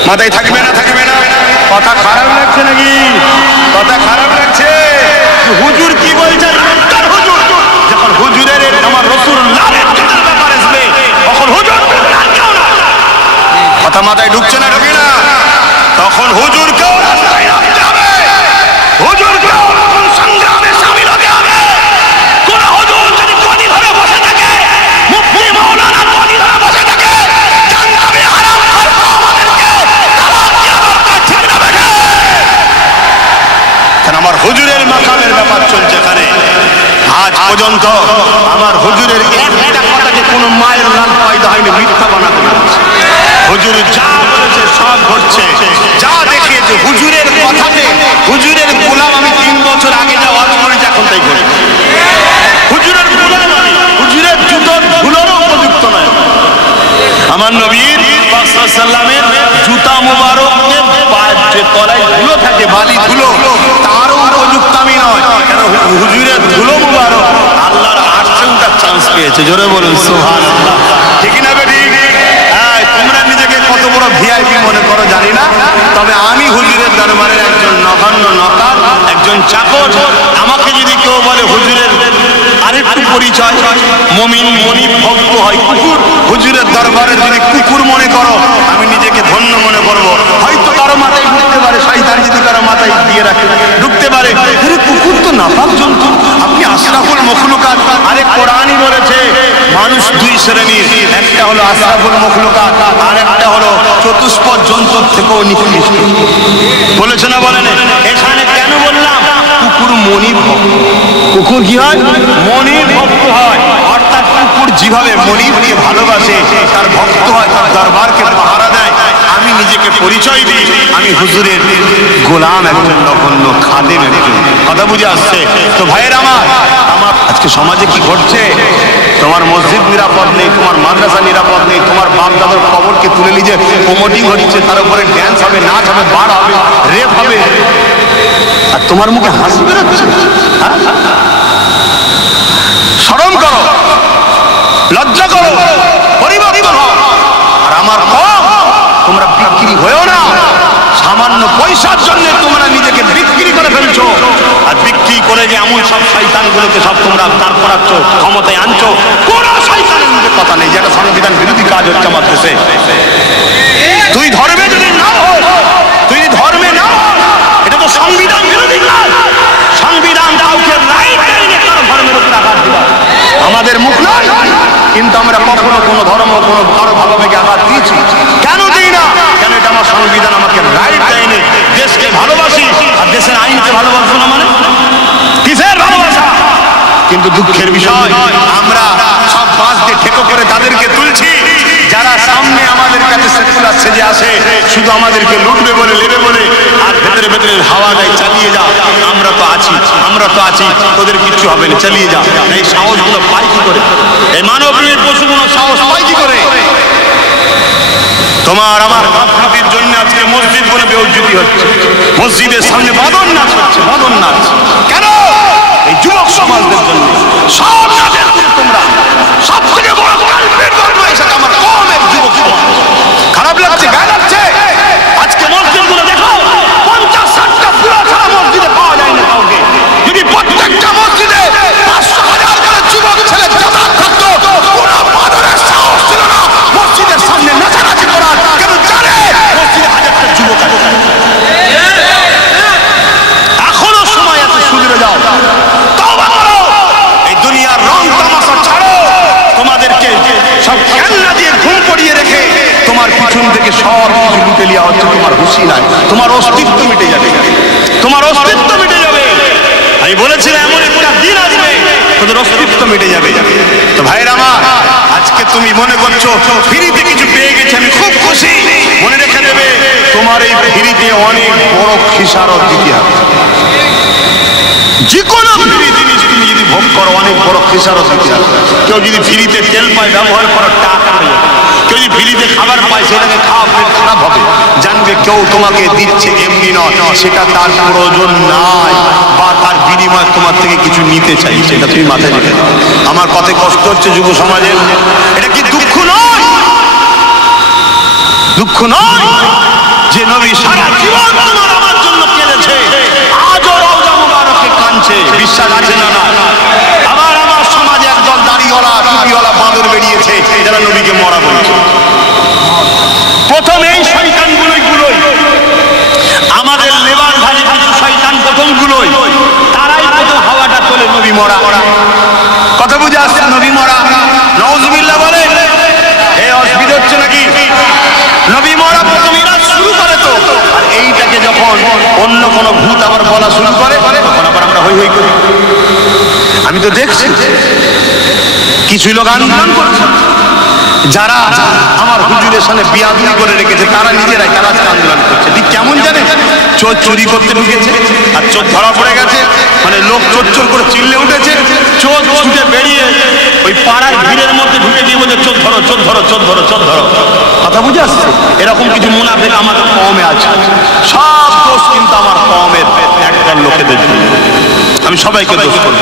মাথায় থাকবে না? থাকবে না? কথা খারাপ লাগছে নাকি? কথা খারাপ লাগছে? হুজুর কি বলছেন? হুজুর যখন হুজুরের আমার রাসূলুল্লাহর ইজ্জতের ব্যাপার আসবে, তখন হুজুর কথা মাথায় ঢুকছে না? ঢোকে না? তখন হুজুরকেও রাস্তায় নামতে হবে, হুজুরকেও তখন সংগ্রামে শামিল হতে হবে। কোন হুজুর যদি গদি ধরে বসে থাকে, মুফতি মাওলানা গদি ধরে বসে থাকে, জান্নাতে হারাম করবো আমাদেরকে, তালাক দেওয়ার দরকার, ঠিক না বেটা? কারণ আমার হুজুরের মাকামের ব্যাপার চলছে এখানে। আজ পর্যন্ত আমার হুজুরের একটা কথাকে কোনো মায়ের লাল পয়দা হয়নি, মিথ্যা বানাতে পেরেছে। হুজুর যা বলেছে সব ঘটছে, যা দেখিয়েছে হুজুরের কথাতে। হুজুরের গোলাম আমি 3 বছর আগে যা ওয়াজ করেছি এখন তাই করি। হুজুরের গোলাম আমি, হুজুরের জুতোর ধুলোরও উপযুক্ত নয়। আমার নবীর পাক সাল্লামের জুতা মোবারকের পায়ের যে তলায় ধুলো থাকে, বালি ধুলো, তারও উপযুক্ত আমি নয়। কেন? হুজুরের ধুলো মোবারক আল্লাহর আরশে ওঠার চান্স পেয়েছে। জোরে বলুন সুবহানাল্লাহ। ঠিক না বেটি? তোমরা নিজেকে কত বড় ভিআইপি মনে করো জানি না, তবে আমি হুজুরের দরবারের একজন নগণ্য নকার, একজন চাকর। আমাকে যদি কেউ বলে হুজুরের আরেকটু পরিচয়, মুমিন মনিব ভক্ত হয় কুকুর, হুজুরের দরবারে যদি কুকুর মনে করো, আমি নিজেকে ধন্য মনে করবো। হয়তো কারো মাথায় ঢুকতে পারে, শয়তান যদি কারো মাথায় দিয়ে রাখে ঢুকতে পারে, আরে কুকুর তো নাপাক জন্তু, আপনি আশরাফুল মখলুকাত। আরে কোরআনই বলেছে মানুষ 2 শ্রেণীর, একটা হলো আশরাফুল মখলুকাত, আর একটা হলো চতুষ্পদ জন্তুর থেকেও নিকৃষ্ট। বলেছে না? বলেন? এখানে কেন বললাম? কুকুর মনিব ভক্ত। কুকুর কি হয়? মনিব ভক্ত হয়। অর্থাৎ কুকুর যেভাবে মনিবকে ভালোবাসে, তার ভক্ত হয়, তার দরবারকে পাহারা দেয়। আমি নিজেকে পরিচয় দিই আমি হুজুরের গোলাম, একজন নগণ্য খাদেম একজন। কথা বুঝে আসছে তো ভাইয়ের আমার? আজকে সমাজে কি ঘটছে? তোমার মসজিদ নিরাপদ নেই, তোমার মাদ্রাসা নিরাপদ নেই, তোমার বাপ দাদার কবরকে তুলে নিয়ে যে প্রমোটিং হচ্ছে, তার উপরে ড্যান্স হবে, নাচ হবে, বার হবে, রেপ হবে, আর তোমার মুখে হাসি বেরোচ্ছে। শরম করো, লজ্জা করো, পরিবর্তন হও। আর আমার কম, তোমরা বিক্রি হয়েও না। সামান্য পয়সার জন্য তোমরা নিজেকে বিক্রি করে ফেলছো, আর বিক্রি করে যে এমন সব শয়তানগুলোকে সব তোমরা দাঁড় করাচ্ছ, ক্ষমতায় আনছো। কোন শয়তানের মুখে কথা নেই যেটা সংবিধান বিরোধী কাজ হচ্ছে আমার দেশে। তুই ধর্মে যদি না হও, তুই ধর্মে না, এটা তো সংবিধান বিরোধী কাজ। সংবিধান কাউকে রাইট দেয়নি কারো ধর্মের উপর আঘাত দেওয়ার। আমাদের মুখ নয়, কিন্তু আমরা কখনো কোনো ধর্ম কোনো কারো ভালোবেগে আঘাত দিয়েছি? কেন দিই না? কেন? এটা আমার সংবিধান আমাকে রাইট দেয়নি। দেশকে ভালোবাসি আর দেশের আইনকে কিন্তু দুঃখের বিষয় আমরা সব বাস দিয়ে ঠেকো করে তাদেরকে তুলছি যারা সামনে আমাদের কাছে সেকুলার সেজে আসে, শুধু আমাদেরকে লুটবে বলে, নেবে বলে, আর ভেতরে ভেতরে হাওয়া দেয় চালিয়ে যা, আমরা তো আছি, আমরা তো আছি, তোদের কিচ্ছু হবে না, চালিয়ে যা। এই সাহসগুলো পাই কি করে? এই মানবীয় পশুগুলো সাহস পাই কি করে? তোমার আমার গাফলতির জন্য আজকে মসজিদ বলে বেউজ্জতি হচ্ছে, মসজিদের সামনে বাদন নাচ হচ্ছে, বাদন নাচ। কেন? এই যুবক সমাজদের জন্য। সব নাচের তোমরা সব থেকে বড় কালপেট ধর্ম এসেছে আমার কমের যুবক সমাজ। খারাপ লাগছে, গায়ে লাগছে। আজকে মসজিদগুলো দেখো, 50-60টা পুরা ছাড়া মসজিদে পাওয়া যায় না কাউকে। যদি প্রত্যেকটা মসজিদে 500,000 করে যুবক ছেলে যাতায়াত করতো, কোনো বাদনের সাহস ছিল না মসজিদের সামনে নাচানাচি করার। কেন জানে মসজিদে 1000টা যুবক আছে। এখনো সময় আছে, সুবিধা যাও, তওবা করো, এই দুনিয়ার রং তামাশা ছাড়ো। তোমাদেরকে সব খেলনা দিয়ে ঘুম পড়িয়ে রেখে তোমার পিছন থেকে সব কিছু লুটে নেওয়া হচ্ছে। তোমার হুঁশি নাই, তোমার অস্তিত্ব মিটে যাবে, তোমার অস্তিত্ব মিটে যাবে। আমি বলেছিলাম এমন একটা দিন আসবে তোদের অস্তিত্ব মিটে যাবে। তো ভাইরা আমার, আজকে তুমি মনে করছো ফ্রিতে কিছু পেয়ে গেছে, আমি খুব খুশি। মনে রেখে দেবে, তোমার এই ফ্রিতে অনেক বড় খিসারত দিতে হবে। যে কোনো ফ্রি জিনিস তুমি যদি ভোগ করো, অনেক বড় খিসারত দিতে হবে। কেউ যদি ফ্রিতে তেল পায়, ব্যবহার করার টাকা নেই। কেউ যদি ফ্রিতে খাবার পায়, সেটাকে খাওয়া পেট খারাপ হবে। জানবে কেউ তোমাকে দিচ্ছে এমনি নয়, সেটা তার প্রয়োজন নাই, বা তার বিনিময়ে তোমার থেকে কিছু নিতে চাই, সেটা তুমি মাথায় রেখে দাও। আমার কথায় কষ্ট হচ্ছে যুব সমাজের। এটা কি দুঃখ নয়? দুঃখ নয় যে নবী সারা জীবন তোমার আমার জন্য কেঁদেছে, আজও রওজা মুবারকে কাঁদছে। বিশ্বাস আছে না? না। আবার আমার সমাজে একদল দাড়িওয়ালা টুপিওয়ালা বাঁদর বেরিয়েছে, যারা নবীকে মরা বলছে। প্রথম এই শয়তানগুলোই আমাদের লেবার ঘাটে কিছু শয়তান প্রথমগুলোই, তারাই প্রথম হাওয়াটা তোলে নবী মরা। কথা বুঝে আসছে? নবী মরা, নাউজুবিল্লাহ বলে। এই অসুবিধা হচ্ছে নাকি? নবী মরা প্রথম এরা শুরু করে তো, আর এইটাকে যখন অন্য কোনো ভূত আবার বলা শুরু করে, তখন আবার আমরা হই হই করি। আমি তো দেখছি কিছু লোক আন্দোলন করছে, যারা আমার হুজুরের সামনে বিয়াদুরি করে রেখেছে, তারা নিজেরাই তারা আজকে আন্দোলন করছে। ঠিক কেমন জানে? চোর চুরি করতে ঢুকেছে আর চোর ধরা পড়ে গেছে, মানে লোক চোর চোর করে চিল্লে উঠেছে, চোর ছুটে বেরিয়ে ওই পাড়ার ভিড়ের মধ্যে ঢুকে গিয়ে বলছে চোর ধরো, চোর ধরো, চোর ধরো, চোর ধরো। কথা বুঝে আসছে? এরকম কিছু মুনাফিক আমাদের কমে আছে। সব দোষ কিন্তু আমার কমের একদল লোকেদের জন্য। আমি সবাইকে দোষ করি,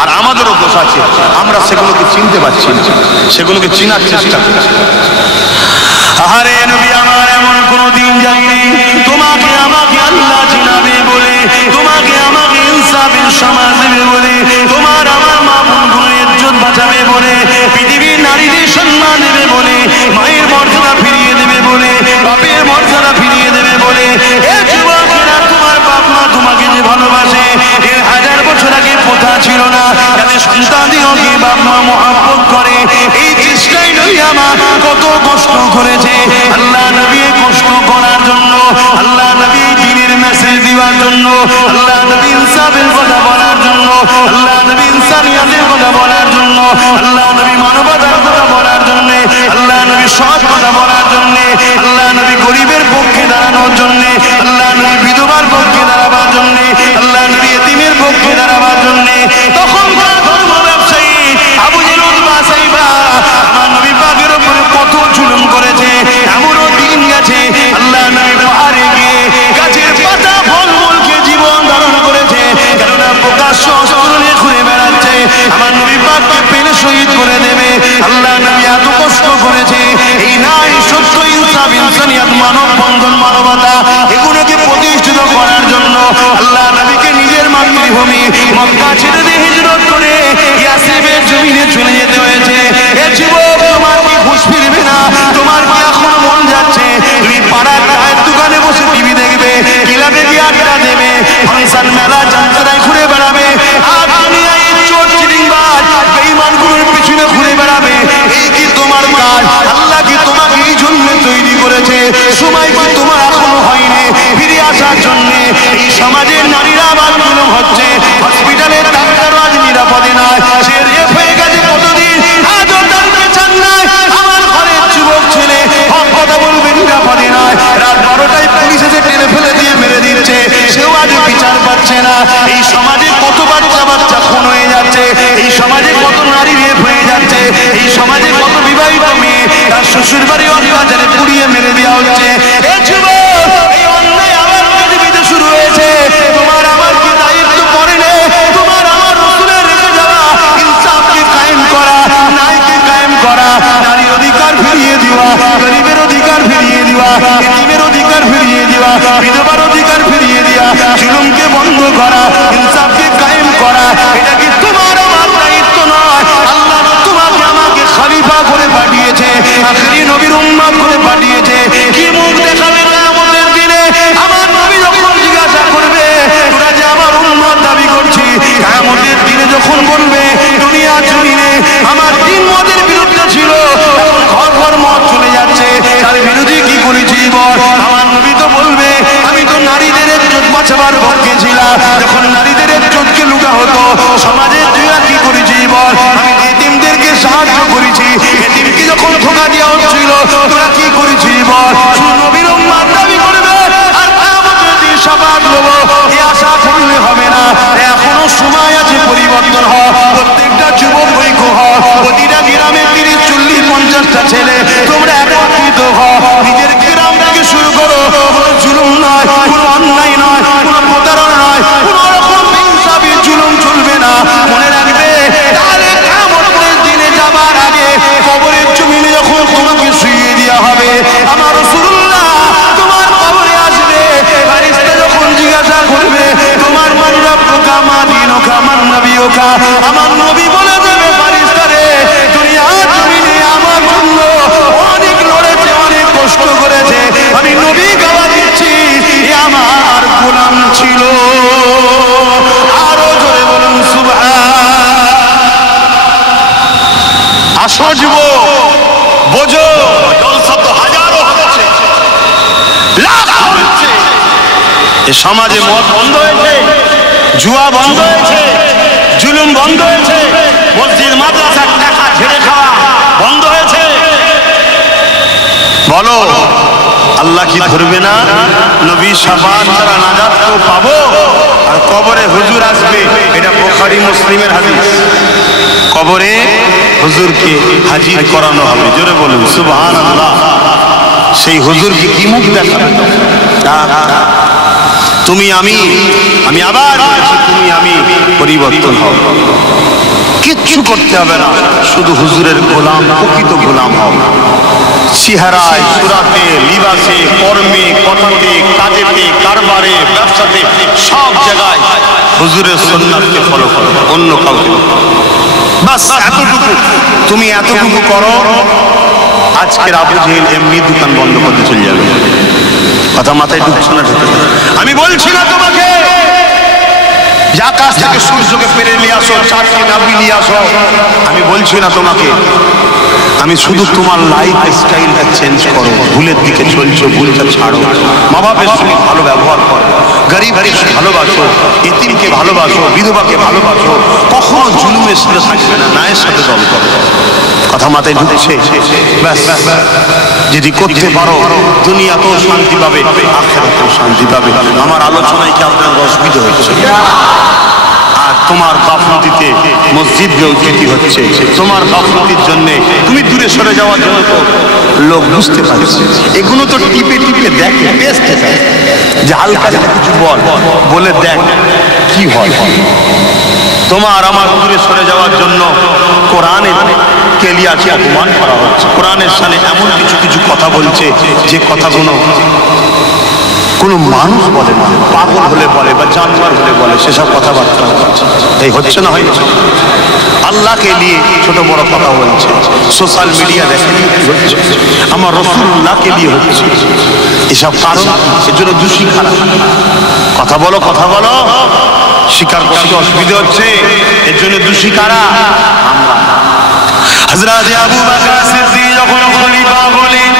আর আমাদেরও দোষ আছে। আমরা সেগুলোকে চিনতে পারছি না, সেগুলোকে চিনার চেষ্টা করছি। আরে নবী আমার, এমন কোন দিন যায়নি তোমাকে আমাকে আল্লাহ চিনাবে বলে, তোমাকে আমাকে ইনসাফের সমাজ দেবে বলে, তোমার আমার মা বোনগুলোর ইজ্জত বাঁচাবে বলে, পৃথিবীর নারীদের সম্মান দেবে বলে, মায়ের মর্যাদা ফিরিয়ে দেবে বলে, বাপের মর্যাদা ফিরিয়ে দেবে বলে। এ যুবকেরা, তোমার বাপ মা তোমাকে যে ভালোবাসে, এর 1000 বছর আগে প্রথা ছিল না যাতে সন্তানদিগকে বাপ মা মহব্বত করে। এই চেষ্টাই নবী আমার কত কষ্ট করেছে। আল্লাহ নবী কষ্ট করার জন্য, আল্লাহ নবী দ্বীনের মেসেজ দেওয়ার জন্য, আল্লাহ নবী ইনসাফের কথা বলার জন্য, আল্লাহ নবী ইনসানিয়তের কথা বলার জন্য, আল্লাহ নবী মানবতার কথা বলার জন্য, আল্লাহ নবী সৎ কথা বলার জন্য, আল্লাহ নবী গরিবের পক্ষে দাঁড়ানোর জন্য, আল্লাহ নবী বিধবার পক্ষে দাঁড়াবার জন্য, আল্লাহ নবী এতিমের পক্ষে দাঁড়াবার জন্য। তখনকার ধর্ম ব্যবসায়ী আবু জেহেল উতবা সাইবা আমার নবী পাকের উপরে কত জুলুম করেছে। এমনও দিন গেছে আল্লাহ নবী পাহাড়ে গিয়ে গাছের পাতা ফলমূলকে জীবন ধারণ করেছে, কেননা প্রকাশ্য অস্ত্র নিয়ে ঘুরে বেড়াচ্ছে, আমার নবী পাককে পেলে শহীদ করে দেবে। আল্লাহ নবী এত কষ্ট করেছে। এই নাই সত্য, ইনসাফ, ইনসানিয়ত, মানব বন্ধন, মানবতা, এগুলোকে প্রতিষ্ঠিত করার জন্য আল্লাহ নবীকে নিজের মাতৃভূমি মক্কা ছেড়ে দিয়ে হিজরত করে ইয়াসরিবের জমিনে চলে যেতে হয়েছে। এ যুবক, তোমার কি হুঁশ ফিরবে না? তোমার কি এখন মন যাচ্ছে তুমি পাড়ার চায়ের দোকানে বসে টিভি দেখবে, ক্লাবে গিয়ে আড্ডা দেবে, ফাংশন মেলা যাত্রায় ঘুরে বেড়াবে, আর দুনিয়ায় চোর চিটিংবাজ বেঈমানগুলোর পিছনে ঘুরে বেড়াবে? এই কি তোমার কাজ? আল্লাহ কি তোমাকে এই জন্য তৈরি করেছে? সময় কি তোমার এখনো হয়নি ফিরে আসার জন্য? এই সমাজের নারীরা বাদ জুলুম হচ্ছে, হসপিটালের ডাক্তার আজ নিরাপদে সমাজে কত বিবাহিত মেয়ে তার শ্বশুর বাড়ি অত্যাচারে পুড়িয়ে মেরে দেওয়া হচ্ছে। এই যুবক, এই অন্যায় আবার পৃথিবীতে শুরু হয়েছে। তোমার আমার কি দায়িত্ব পড়ে না? তোমার আমার রাসূলের রেখে যাওয়া ইনসাফকে কায়েম করা, ন্যায়কে কায়েম করা, নারীর অধিকার ফিরিয়ে দেওয়া, গরিবের অধিকার ফিরিয়ে দেওয়া, এতিমের অধিকার ফিরিয়ে দেওয়া, বিধবার অধিকার ফিরিয়ে দেওয়া, জুলুমকে বন্ধ করা, ইনসাফকে কায়েম করা, এটা কি তোমার আমার দায়িত্ব নয়? আল্লাহ তোমাকে আমাকে খলিফা করে পাঠিয়েছে, আখেরি নবীর উম্মত করে পাঠিয়েছে। কি মুখ দেখাবে কিয়ামতের দিনে? আমার নবী যখন জিজ্ঞাসা করবে তোরা যে আমার উম্মত দাবি করছিস, কিয়ামতের দিনে যখন বলবে দুনিয়া জমিনে আমার তিন মতের বিরুদ্ধে ছিল, এখন ঘর ঘর মত চলে যাচ্ছে, তার বিরোধী কি করেছি বল? আমার নবী তো বলবে আমি তো নারীদের ইজ্জত বাঁচাবার পক্ষে ছিলাম, যখন নারীদের ইজ্জতকে লুটা হতো সমাজে তুইরা কি করেছি বল? আমি এতিমদেরকে সাহায্য করেছি, এতিমকে যখন ধোঁকা দেওয়া হচ্ছিল তোরা কি করেছি বল? শুধু নবীর উম্মত দাবি করবে আর কিয়ামতের দিন শাফাআত পাবো, এই আশা করলে হবে না। এখনো সময় আছে পরিবর্তন হওয়ার। প্রত্যেকটা যুবক ঐক্য হও, প্রতিটা গ্রামে 30, 40, 50টা ছেলে তোমরা একত্রিত হও, নিজের গ্রামটাকে শুরু করো। কোনো জুলুম নয়, কোনো অন্যায় নয়, কোনো প্রতারণা নয়, কোনো রকম ইনসাফি জুলুম চলবে না। মনে রাখবে তাহলে কিয়ামতের দিনে যাবার আগে কবরের জমিনে যখন তোমাকে শুইয়ে দেওয়া হবে, আমার রাসূলুল্লাহ তোমার কবরে আসবে, ফেরেশতা যখন জিজ্ঞাসা করবে তোমার মান রব্বুকা মা দীনুকা মান নবিয়ুকা, আমার নবী বলে দেবে ফেরেশতারে দুনিয়ার জমিনে আমার জন্য অনেক লড়েছে, অনেক কষ্ট করেছে, আমি নবী গাওয়া দিচ্ছি এ আমার গোলাম ছিল। আরো জোরে বলুন সুবহান। আসো যুবক, বোঝো জলসা তো হাজারো হচ্ছে, লাখ হচ্ছে। এ সমাজে মদ বন্ধ হয়েছে, জুয়া বন্ধ হয়েছে, জুলুম বন্ধ হয়েছে, মসজিদ মাদ্রাসার টাকা ঝেড়ে খাওয়া বন্ধ হয়েছে। বলো আল্লাহ কি ধরবে না? নবী শাফাআত ছাড়া নাজাত কেউ পাবো? আর কবরে হুজুর আসবে, এটা বুখারী মুসলিমের হাদিস। কবরে হুজুরকে হাজির করানো হবে, জোরে বলুন সুবহানাল্লাহ। সেই হুজুরকে কি মুখ দেখাবে? তুমি আমি আবার বলছি, তুমি আমি পরিবর্তন হও, কিচ্ছু করতে হবে না, শুধু হুজুরের গোলাম, প্রকৃত গোলাম হও। চেহারায়, সুরাতে, লিবাসে, কর্মে, কথাতে, কাজেতে, কারবারে, ব্যবসাতে, সব জায়গায় হুজুরের সুন্নাতকে ফলো করো, অন্য কাউকে। বাস এতটুকু, তুমি এতটুকু করো, আজকের আবু জেহেল এমনি দোকান বন্ধ করতে চলে যাবে। কথা মাথায় ঢুকছে না? আমি বলছি না তোমাকে যে আকাশ থেকে সূর্যকে পেরে নিয়ে আসো, চারটি নাবি নিয়ে আসো, আমি বলছি না তোমাকে। আমি শুধু তোমার লাইফ স্টাইলটা চেঞ্জ করো, ভুলের দিকে চলছো, ভুলটা ছাড়ো, মা বাপের সঙ্গে ভালো ব্যবহার করো, গরিবকে ভালোবাসো, এতিমকে ভালোবাসো, বিধবাকে ভালোবাসো, কখনো জুলুমের সাথে থাকবে না, ন্যায়ের সাথে দল করো। কথা মাথায় ঢুকছে? ব্যাস, যদি করতে পারো দুনিয়াতেও শান্তি পাবে, আখিরাতেও শান্তি পাবে। আমার আলোচনায় কি আপনার অসুবিধা হচ্ছে? আর তোমার গাফলতিতে মসজিদ বেউজ্জতি হচ্ছে, তোমার গাফলতির জন্য তুমি দূরে সরে যাওয়ার জন্য তো লোক বুঝতে পারছে। এগুলো তো টিপে টিপে দেখে, টেস্ট যে হালকা কিছু বলে দেখ কি হয়। তোমার আমার দূরে সরে যাওয়ার জন্য কোরআনের কেলিয়াকে অপমান করা হচ্ছে, কোরআনের সামনে এমন কিছু কিছু কথা বলছে যে কথাগুলো কোনো মানুষ বলে না, পাগল হলে বলে বা জানোয়ার হলে বলে, সেসব কথাবার্তা হচ্ছে। এই হচ্ছে না হয়েছে? আল্লাহকে নিয়ে ছোট বড় কথা বলছে, সোশ্যাল মিডিয়া দেখে হচ্ছে, আমার রাসূলুল্লাহকে নিয়ে হচ্ছে। এসব কারণ এর জন্য দোষী খারাপ। কথা বলো, কথা বলো, স্বীকার করতে অসুবিধা হচ্ছে, এর জন্য দোষী কারা? হযরত আবু বকর সিদ্দিক যখন খলিফা হলেন,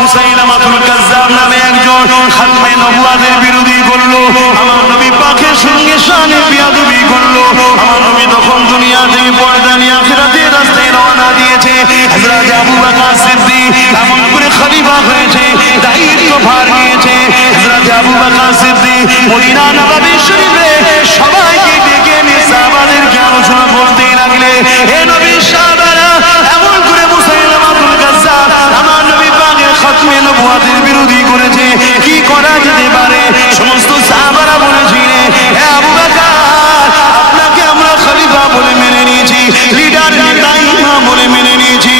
মুসাইলামাতুল কাজ্জাব নামে একজন খাতমে নবুওয়াতের বিরোধী করলো, আমার নবী পাকের সঙ্গে শানে বিয়াদবি করলো। আমার নবী তখন দুনিয়া থেকে পর্দা নিয়ে আখিরাতের রাস্তায় রওনা দিয়েছে। হযরত আবু বকর সিদ্দিক এমন করে খলিফা হয়েছে, দায়িত্ব ভার নিয়েছে। হযরত আবু বকর সিদ্দিক মদিনা নববী শরীফে সবাইকে ডেকে এনে সাহাবাদেরকে আলোচনা করতে লাগলে, হে নবীর সাহাবারা, এমন করে মুসাইলামাতুল কাজ্জাব আমার নবী পাকের খাতমে নবুয়তের বিরোধী করেছে, কি করা যেতে পারে? সমস্ত সাহাবারা বলেছিলেন, হে আবু বকর, আপনাকে আমরা খলিফা বলে মেনে নিয়েছি, লিডার নেতা ইমাম বলে মেনে নিয়েছি,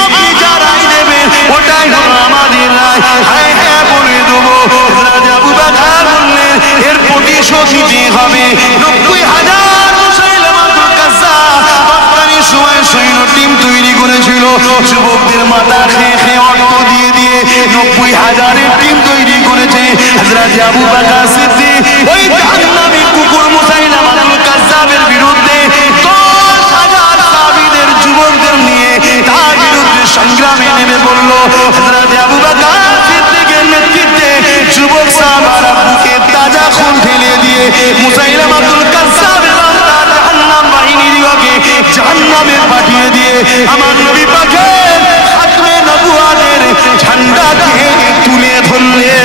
আপনি যা রায় দেবেন ওটাই হলো আমাদের রায়। হ্যাঁ হ্যাঁ বলে দেবো। হযরত আবু বকর বললেন, এর প্রতিশোধ নিতে হবে। 90,000 মুসাইলামাতুল কাজ্জাব তৎকালীন সময় সৈন্য টিম তৈরি করেছিল, যুবকদের মাথা খেয়ে খেয়ে অর্থ দিয়ে দিয়ে 90,000-এর টিম তৈরি করেছে। হযরত আবু বকর সিদ্দিক ওই জাহান্নামী কুকুর মুসাইলামাতুল কাজ্জাবের বিরুদ্ধে 10,000 সাহাবীদের যুবকদের নিয়ে তার বিরুদ্ধে সংগ্রামে নেমে পড়ল। হযরত আবু বকর সিদ্দিকের নেতৃত্বে যুবক সাহাবারা বুকে তাজা খুন ঢেলে দিয়ে মুসাইলামাতুল কাজ্জাব এবং তার জাহান্নাম বাহিনীকে জাহান্নামে পাঠিয়ে দিয়ে আমার নবী পাকের খাতমে নবুয়তের ঝান্ডাকে তুলে ধরলে।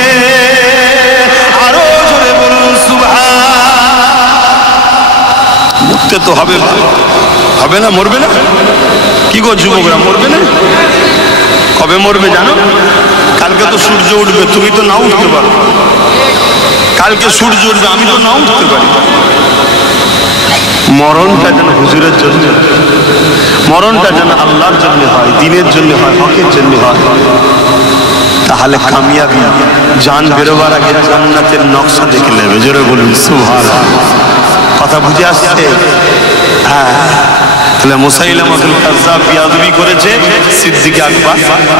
আরো জোরে বলুন সুবহান। মরতে তো হবে, হবে না? মরবে না? কি গো যুবকরা, মরবে না? কবে মরবে জানো? কালকে তো সূর্য উঠবে, তুমি তো নাও উঠতে পারো। কালকে সূর্য উঠবে, আমি তো নাও উঠতে পারি। মরণটা যেন হুজুরের জন্য, মরণটা যেন আল্লাহর জন্য হয়, দিনের জন্য হয়, হকের জন্য হয়, তাহলে কামিয়াবি। জান বেরোবার আগে জান্নাতের নকশা দেখে নেবে। জোরে বলুন সুবহানাল্লাহ। কথা বুঝে আসছে? হ্যাঁ। তাহলে মুসাইলামাতুল কাজ্জাব বিয়াদবি করেছে, সিদ্দিক আকবর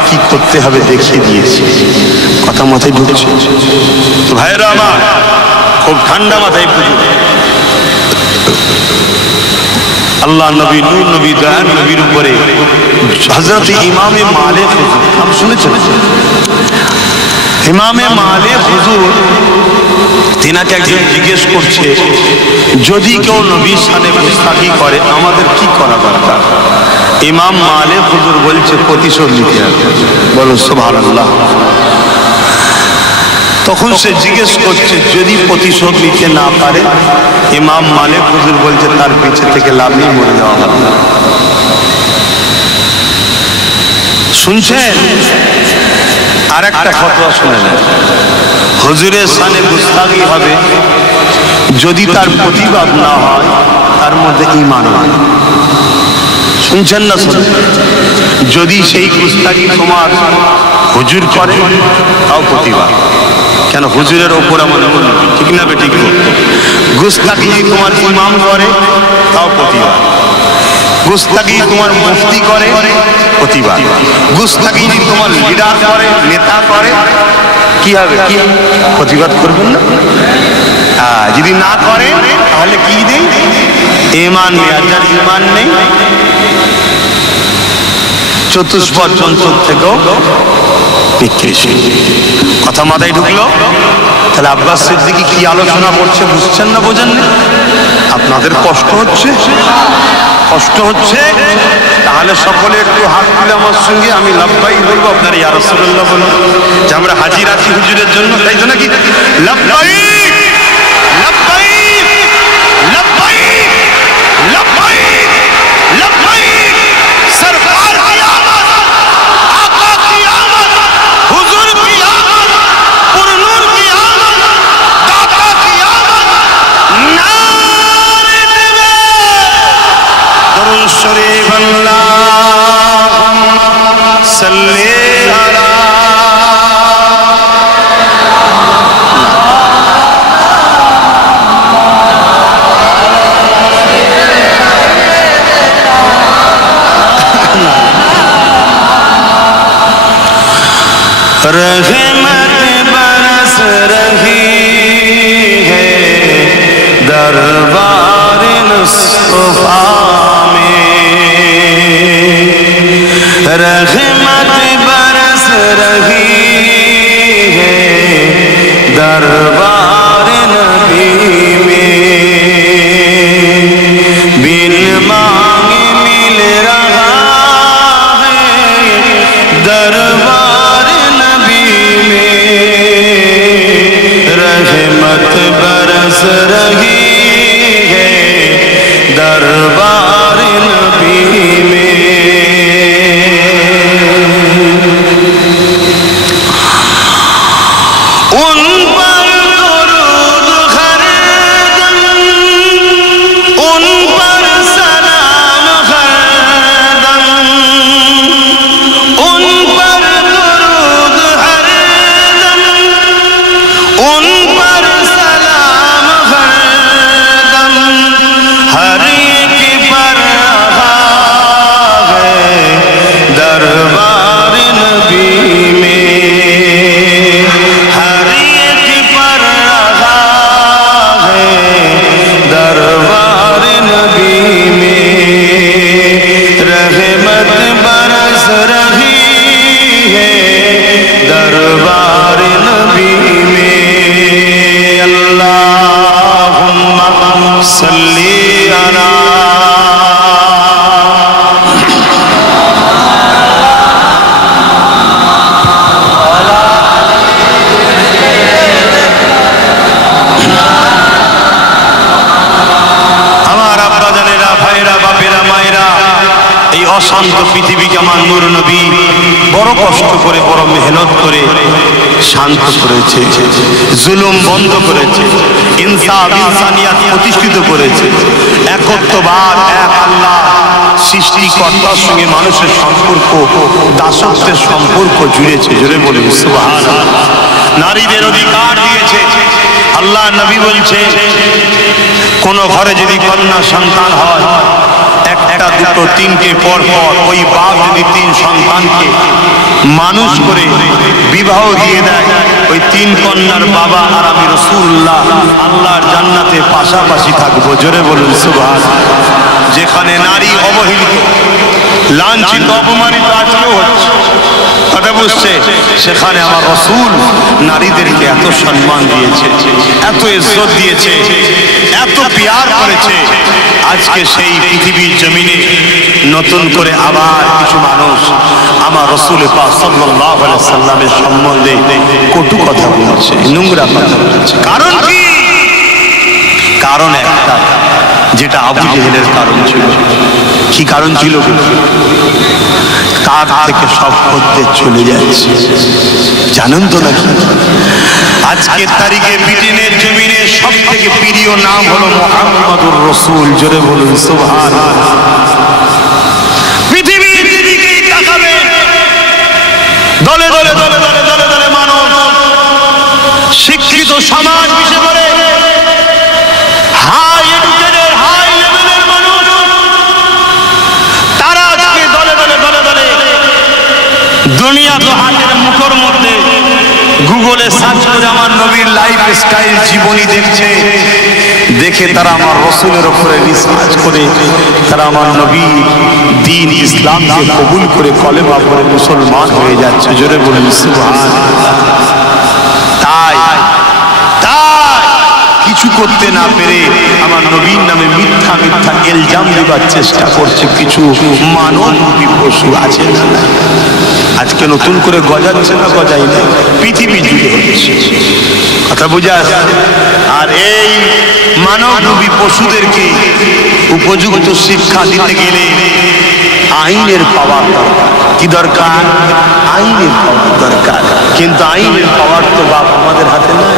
কি করতে হবে দেখিয়ে দিয়েছে। কথা মাথায় ঢুকছে তো ভাইরা আমার? খুব ঠান্ডা মাথায় বুঝুন। আল্লাহ নবী, নূর নবী, দয়ার নবীর উপরে হযরত ইমামে মালিক হুজুর, নাম শুনেছেন? ইমামে মালিক হুজুর, তিনাকে একজন জিজ্ঞেস করছে, যদি কেউ নবীর সাথে গুস্তাখি করে আমাদের কি করা দরকার? ইমাম মালিক হুজুর বলছে, প্রতিশোধ নিতে হবে। বলো সুবহানাল্লাহ। তখন সে জিজ্ঞেস করছে, যদি প্রতিশোধ নিতে না পারে? ইমাম মালিক হুজুর বলছে, তার পিছে থেকে লাভ নেই, মরে যাওয়া ভালো। শুনছেন? আর একটা ফতোয়া শুনে নেন, হুজুরের সামনে গুস্তাখি হবে যদি তার প্রতিবাদ না হয়, তার মধ্যে ঈমান হয়। শুনছেন না? শুনছেন? যদি সেই গুস্তাখি তোমার হুজুর করে, তাও প্রতিবাদ। কেন? হুজুরের ওপর আমার ঠিক না বেঠিক? গুস্তাখি যদি তোমার ইমাম করে, তাও প্রতিবাদ। গুস্তাখি তোমার মুফতি করে, প্রতিবাদ। গুস্তাখি যদি তোমার লিডার করে, নেতা করে, কি হবে? কি প্রতিবাদ করবেন না? যদি না করে তাহলে কি নেই? ঈমান নেই। আর যার ঈমান নেই, চতুষ্পদ যন্ত্র থেকেও বিকৃতি। কথা মাথায় ঢুকলো? তাহলে আব্বাস সিদ্দিকী কি আলোচনা করছে বুঝছেন না? বোঝেন না? আপনাদের কষ্ট হচ্ছে? কষ্ট হচ্ছে? তাহলে সকলে একটু হাত তুলে আমার সঙ্গে আমি লাব্বাইক বলবো, আপনারা ইয়া রাসূলুল্লাহ বলুন, যে আমরা হাজির আছি হুজুরের জন্য, তাই তো নাকি? লাব্বাইক লাব্বাইক লাব্বাইক লাব্বাইক লাব্বাইক। সরকার কি আমত, আকা কি আমত, হুজুর কি আমত, পুরনুর কি আমত, দাতা কি আমত। নারে দেবে দরুদ শরীফ, আল্লাহুম্মা সাল্লি আলা रहमत बरस रही है दरबार मुस्तफा में, रहमत बरस रही है दरबार नबी में, बिन मांगे मिल रहा है दरबार रहमत সাল্লি আলা। অশান্ত পৃথিবীকে আমার নূর নবী বড় কষ্ট করে বড় মেহনত করে শান্ত করেছে, জুলুম বন্ধ করেছে, ইনসাফ ইনসানিয়াত প্রতিষ্ঠিত করেছে, একত্ববাদ এক আল্লাহ সৃষ্টিকর্তার সঙ্গে মানুষের সম্পর্ক দাসত্বের সম্পর্ক জুড়েছে। জুড়ে বলে সুবহানাল্লাহ। নারীদের অধিকার দিয়েছে। আল্লাহ নবী বলছে কোন ঘরে যদি কন্যা সন্তান হয়, একটা দুটো তিনটে পর পর ওই বাপ যদি তিন সন্তানকে মানুষ করে বিবাহ দিয়ে দেয়, ওই তিন কন্যার বাবা আর আমি রাসূলুল্লাহ আল্লাহর জান্নাতে পাশাপাশি থাকবো। জোরে বলুন সুবহানাল্লাহ। যেখানে নারী অবহেলিত, লাঞ্ছিত, অপমানিত আজকেও হচ্ছে, কথা বুঝছে, সেখানে আমার রাসূল নারীদেরকে এত সম্মান দিয়েছে, এত ইজ্জত দিয়েছে, এত প্যার করেছে। আজকে সেই পৃথিবীর জমিনে নতুন করে আবার কিছু মানুষ আমার রাসূল পাক সাল্লাল্লাহু আলাইহি সাল্লামের সম্বন্ধে কটু কথা বলছে, নোংরা কথা বলছে। কারণ কি? কারণ একটা, যেটা আবু জেহেলের কারণ ছিল। কি কারণ ছিল? তার থেকে সব পথে চলে যাচ্ছে। জানেন তো নাকি আজকের তারিখে ব্রিটেনের জমিনে সব থেকে প্রিয় নাম হলো মুহাম্মদুর রাসূল। জোরে বলুন সুবহানাল্লাহ। পৃথিবীর দিকে তাকাবে, দলে দলে দলে দলে দলে দলে মানুষ শিক্ষিত সমাজ বিশেষ করে হাই এডুকেটেড হাই লেভেলের মানুষ, তারা আজকে দলে দলে দলে দলে দুনিয়া তো হাতের মুঠোর মধ্যে গুগলে সার্চ করে আমার নবীর লাইফ স্টাইল জীবনী দেখছে, দেখে তারা আমার রাসূলের উপরে রিসার্চ করে তারা আমার নবী দ্বীন ইসলামকে কবুল করে কলেমা পড়ে মুসলমান হয়ে যাচ্ছে। জোরে বলুন সুবহানাল্লাহ। তাই কিছু করতে না পেরে আমার নবীর নামে মিথ্যা মিথ্যা ইলজাম দেবার চেষ্টা করছে কিছু মানবী পশু আছে না। আজকে নতুন করে গজাচ্ছে না, গজাই না, পৃথিবী জুড়ে হচ্ছে, কথা বোঝা আসছে। আর এই মানবী পশুদেরকে উপযুক্ত শিক্ষা দিতে গেলে আইনের পাওয়ার দরকার। কি দরকার? আইনের পাওয়ার দরকার। কিন্তু আইনের পাওয়ার তো বাপ আমাদের হাতে নাই।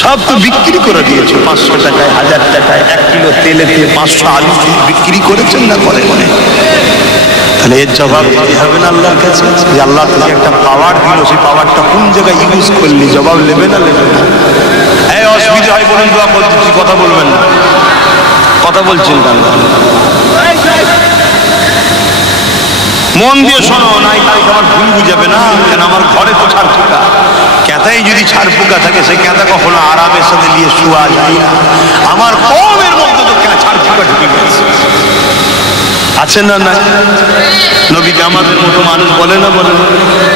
সব তো বিক্রি করে দিয়েছে 500 টাকায়, 1000 টাকায়, 1 কিলো তেলেতে 500 আলু বিক্রি করেছেন না করে মনে। তাহলে এর জবাব দিতে হবে না আল্লাহর কাছে যে আল্লাহ থেকে একটা পাওয়ার দিল, সেই পাওয়ারটা কোন জায়গায় ইউজ করলি? জবাব নেবে না নেবে না? এই অসুবিধা হয় বলুন, দোয়া করতেছি, কথা বলবেন না, কথা বলছেন কেন? মন দিয়ে শোনো, নাই কালকে আমার ভুল বুঝাবে না। কেন আমার ঘরে তো ছাড় পোকা, ক্যাঁথায় যদি ছাড় পোকা থাকে সে ক্যাঁথা কখনো আরামের সাথে নিয়ে শোয়া যায় না। আমার কমের মধ্যে তো ছাড় পোকা ঢুকে গেছে, আছে না? না নবী আমাদের মতো মানুষ বলে না, বলে না,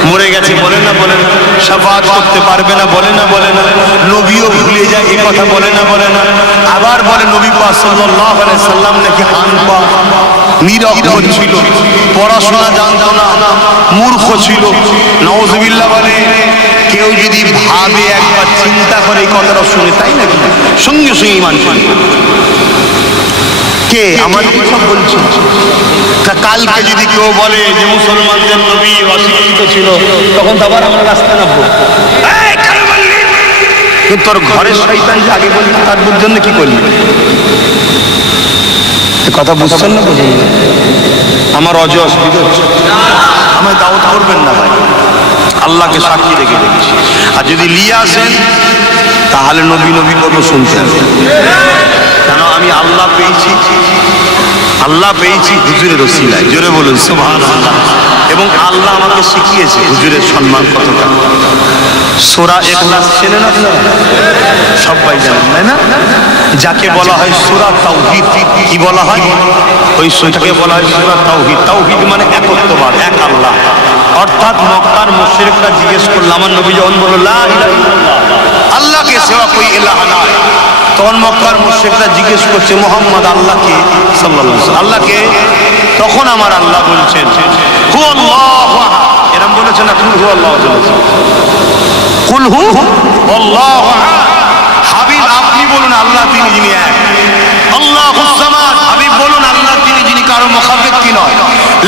মরে গেছে বলে না, বলে না, শাফাআত করতে পারবে না বলে না, বলে না, নবীও ভুলে যায় এই কথা বলে না, বলে না। আবার বলে নবী পাক সাল্লাল্লাহু আলাইহি সাল্লাম নাকি আনপা, নিরক্ষর ছিল, পড়াশোনা জানতো না, মূর্খ ছিল। নাউযুবিল্লাহ বলে। কেউ যদি ভাবে, একবার চিন্তা করে এই কথাটা শুনে, তাই নাকি সঙ্গে সঙ্গে ঈমান করে। কে? আমার সব বলছে। তা কালকে যদি কেউ বলে যে মুসলমানদের নবী অশিক্ষিত ছিল, তখন তো আবার আমরা রাস্তা নামবো, কিন্তু তোর ঘরের শয়তান যে আগে বলতো তার জন্য কি করলি? কথা বুঝছেন না? বুঝুন আমার অসুবিধা হচ্ছে, আমায় দাওয়াত করবেন না ভাই, আল্লাহকে সাক্ষী রেখে দেখছি। আর যদি লিয়ে আসেন তাহলে নবী নবী কথা শুনতে হবে। কেন? আমি আল্লাহ পেয়েছি, আল্লাহ পেয়েছি হুজুরের ওসিলায়। জোরে বলুন সুবহানাল্লাহ। এবং আল্লাহ আমাকে শিখিয়েছে হুজুরের সম্মান কতটা। সূরা ইখলাস চেনেন আপনারা? সবাই জানেন তাই না? যাকে বলা হয় সূরা তাওহীদ। কি বলা হয়? ওই সূরাকে বলা হয় সূরা তাওহীদ। তাওহীদ মানে একত্ববাদ, এক আল্লাহ। অর্থাৎ মক্কার মুশরিকরা জিজ্ঞেস করল, আমার নবী যখন বলল লা ইলাহা ইল্লাল্লাহ, আল্লাহ के सिवा कोई इलाह नहीं, তখন মক্কার মুশরিকরা জিজ্ঞেস করছে মুহাম্মদ আল্লাহকে সাল্লাল্লাহু আলাইহি ওয়াসাল্লাম আল্লাহকে, তখন আমার আল্লাহ বলছেন হু আল্লাহু আহাদ, এরকম বলেছেন না, কুল হু আল্লাহু আহাদ, কুল হু আল্লাহু আহাদ। হাবিব আপনি বলুন আল্লাহ তিনি যিনি এক, আল্লাহুস সামাদ, হাবিব বলুন আল্লাহ তিনি যিনি কারো মুখাপেক্ষী নয়,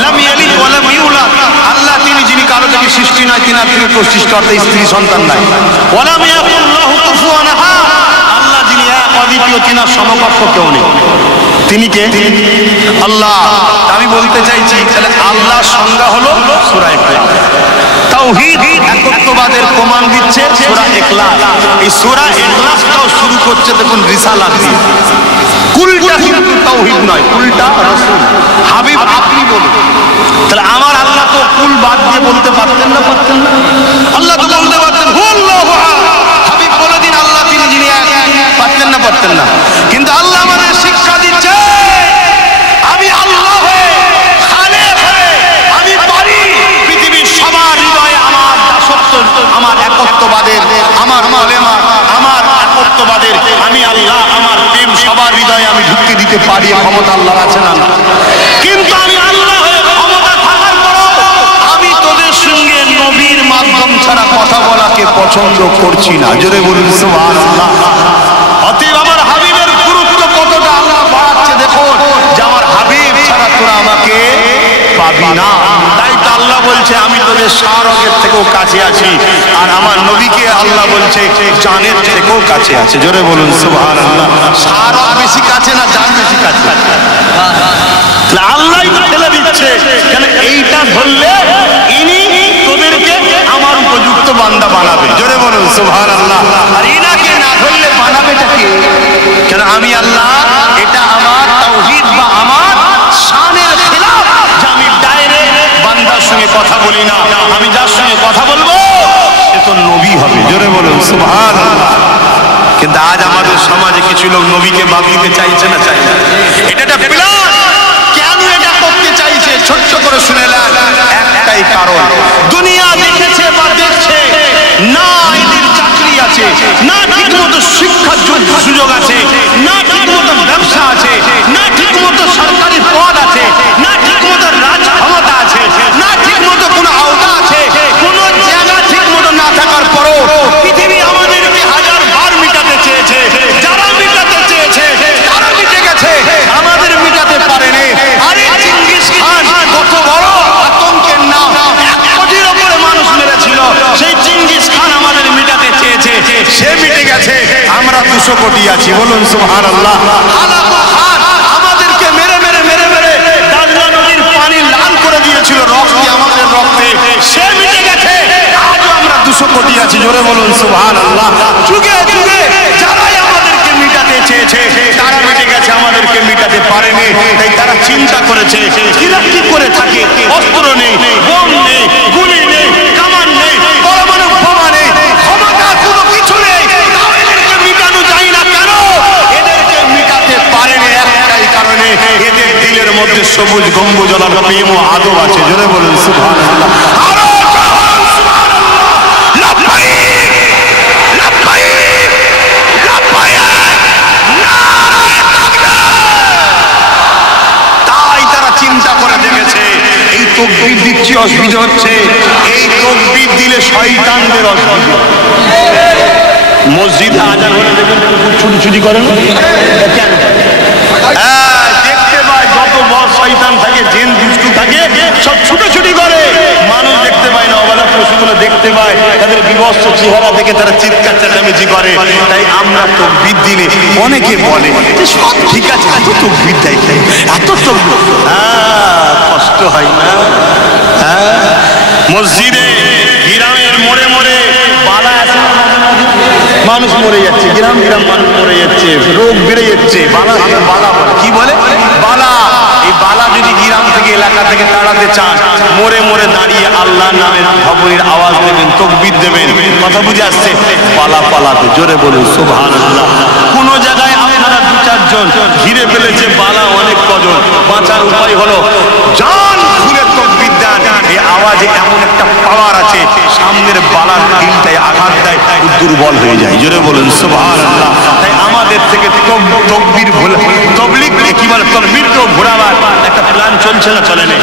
লাম ইয়ালিদ ওয়া লাম ইউলাদ, আল্লাহ তিনি যিনি কারো থেকে সৃষ্টি নয়, তিনি থেকে সৃষ্টিকর্তা, স্ত্রী সন্তান নাই, ওয়া লাম ইয়াকুল লাহু কুফুয়ান আহাদ, আল্লাহ যিনি এক অদ্বিতীয়, তিনার সমকক্ষ কেউ নেই। তিনি কে? আল্লাহ। আমি বলতে চাইছি তাহলে আল্লাহর সংজ্ঞা হলো সূরা ইখলাস। তাওহীদ একত্ববাদের প্রমাণ দিচ্ছে সূরা ইখলাস। এই সূরা ইখলাসটাও শুরু করছে দেখুন রিসালাত দিয়ে। কুলটা কিন্তু তাওহীদ নয়, কুলটা রাসূল। হাবিব আপনি বলুন, তাহলে আমার আল্লাহ তো কুল বাদ দিয়ে বলতে পারতেন না? পারতেন না? আল্লাহ তো বলতে পারতেন হু আল্লাহু আহাদ, হাবিব বলে দিন আল্লাহ তিনি যিনি এক, পারতেন না? পারতেন না। কিন্তু আল্লাহ আমাদের শিক্ষা দিচ্ছে আমি আল্লাহ হয়ে, খালেক হয়ে আমি পারি পৃথিবীর সবার হৃদয়ে আমার দাসত্ব, আমার একত্ববাদের, আমার মালেমা, আমার একত্ববাদের আমি আল্লাহ, আমার প্রেম সবার হৃদয়ে আমি ঢুকিয়ে দিতে পারি, ক্ষমতা আল্লাহর আছে না? কিন্তু আমি আল্লাহ হয়ে ক্ষমতা থাকার পরও আমি তোদের সঙ্গে নবীর মাধ্যম ছাড়া কথা বলাকে পছন্দ করছি না। জোরে বলুন সুবহানাল্লাহ। অতএব আমার হাবিবের গুরুত্ব কতটা আল্লাহ বাড়াচ্ছে দেখুন, যে আমার হাবিব ছাড়া তোরা আমাকে পাবি না। তাই তো আল্লাহ বলছে আমি তোদের শাহরগের থেকেও কাছে আছি, আর আমার নবীকে আল্লাহ বলছে জানের থেকেও কাছে আছে। জোরে বলুন সুবহানাল্লাহ। শাহরগ বেশি কাছে না জান বেশি কাছে? আল্লাহ ঠেলে দিচ্ছে, কেন এইটা ধরলে ইনি তোদেরকে আমার উপযুক্ত বান্দা বানাবে। জোরে বলুন সুবহানাল্লাহ। আর ইনাকে না ধরলে বানাবেটাকে? কেন আমি আল্লাহ, এটা আমার তাওহীদ বা আমার শানের খিলাফ যে আমি ডাইরেক্ট বান্দার সঙ্গে কথা বলি না, আমি যার সঙ্গে কথা বলবো সে তো নবী হবে। জোরে বলুন সুবহানাল্লাহ। কিন্তু আজ আমাদের সমাজে কিছু লোক নবীকে বাদ দিতে চাইছে না, চাই না। এটা একটা প্ল্যান। কেন এটা করতে চাইছে ছোট্ট করে শুনে নেন, একটাই কারণ, দুনিয়া দেখেছে বা দেখছে না এদের চাকরি আছে, না ঠিক মতো শিক্ষার সুযোগ আছে, না ঠিক মতো ব্যবসা আছে, না ঠিক মতো সরকারি পদ আছে, না ঠিক মতো রাজ ক্ষমতা আছে, না ঠিক মতো কোনো আওতা আছে, কোনো জায়গা ঠিক মতো না থাকার পরও পৃথিবী আমাদেরকে হাজার বার মিটাতে চেয়েছে। যারা মিটাতে চেয়েছে তারা মিটে গেছে, আমাদের মিটাতে পারেনি। আরে চেঙ্গিস খান কত বড় আতঙ্কের নাম, 1 কোটির উপরে মানুষ মেরেছিল, সেই চেঙ্গিস খান আমাদের মিটাতে চেয়েছে, সে মিটে গেছে। আমরা 200 কোটি আছি, বলুন সুবহানাল্লাহ। হালাকু খান আমাদেরকে মেরে মেরে মেরে মেরে দাজলা নদীর পানি লাল করে দিয়েছিল রক্তে, আমাদের রক্তে, সে মিটে গেছে। আজও আমরা 200 কোটি আছি, জোরে বলুন সুবহানাল্লাহ। যুগে যুগে যারাই আমাদেরকে মিটাতে চেয়েছে তারা মিটে গেছে, আমাদেরকে মিটাতে পারেনি। তাই তারা চিন্তা করেছে কিরা কি করে থাকে, অস্ত্র নেই, বোম নেই, গুলি নেই, কামান নেই, পরমাণু বোমা নেই, ক্ষমতা কোনো কিছু নেই, তাও এদেরকে মিটানো যায় না। কেন এদেরকে মিটাতে পারেনি? একটাই কারণে, এদের দিলের মধ্যে সবুজ গম্বুজলা প্রেম ও আদব আছে। জোরে বলুন সুবহানাল্লাহ। আরো চিন্তা করে দেখেছে এই তাকবীর দিচ্ছি অসুবিধা হচ্ছে, এই তাকবীর দিলে শয়তানদের অসুবিধা। মসজিদে আজান হলে দেখবেন কুকুর ছুটি করেন, কেন? দেখতে পায় যত বড় শয়তান থাকে, জিন দুষ্টু থাকে, সব ছুটোছুটি করে। মানুষ দেখতে পায় না, অবলা পশুগুলো দেখতে পায়, তাদের বিভৎস চেহারা দেখে তারা চিৎকার চেঁচামেচি করে। তাই আমরা তাকবীর দিলে অনেকে বলে যে সব ঠিক আছে, এত তাকবীর দেয়, এত তাকবীর, কষ্ট হয় না? মসজিদে গ্রামের মোড়ে মোড়ে বালা আছে, মানুষ মরে যাচ্ছে, গ্রাম গ্রাম মানুষ মরে যাচ্ছে, রোগ বেড়ে যাচ্ছে, বালা বালা বলে। কি বলে? বালা। এই বালা যদি গ্রাম থেকে এলাকা থেকে তাড়াতে চান, মোড়ে মোড়ে দাঁড়িয়ে আল্লাহর নামের খবরের আওয়াজ দেবেন, তাকবীর দেবেন। কথা বুঝে আসছে? পালা পালাতে। জোরে বলুন সুবহানাল্লাহ। কোন জায়গায় আপনারা 2-4 জন ঘিরে ফেলেছে, বালা অনেক কজন, বাঁচার উপায় হলো জান খুলে তাকবীর দেন। এই আওয়াজে এমন একটা পাওয়ার আছে, সামনের বালার দিলটায় আঘাত দেয়, দুর্বল হয়ে যায়। জোরে বলুন সুবহানাল্লাহ। তাই আমাদের থেকে তকবীর ভোলা তবলিগ কি বলে তকবীরকেও ঘোরাবার একটা প্ল্যান চলছে না চলে না?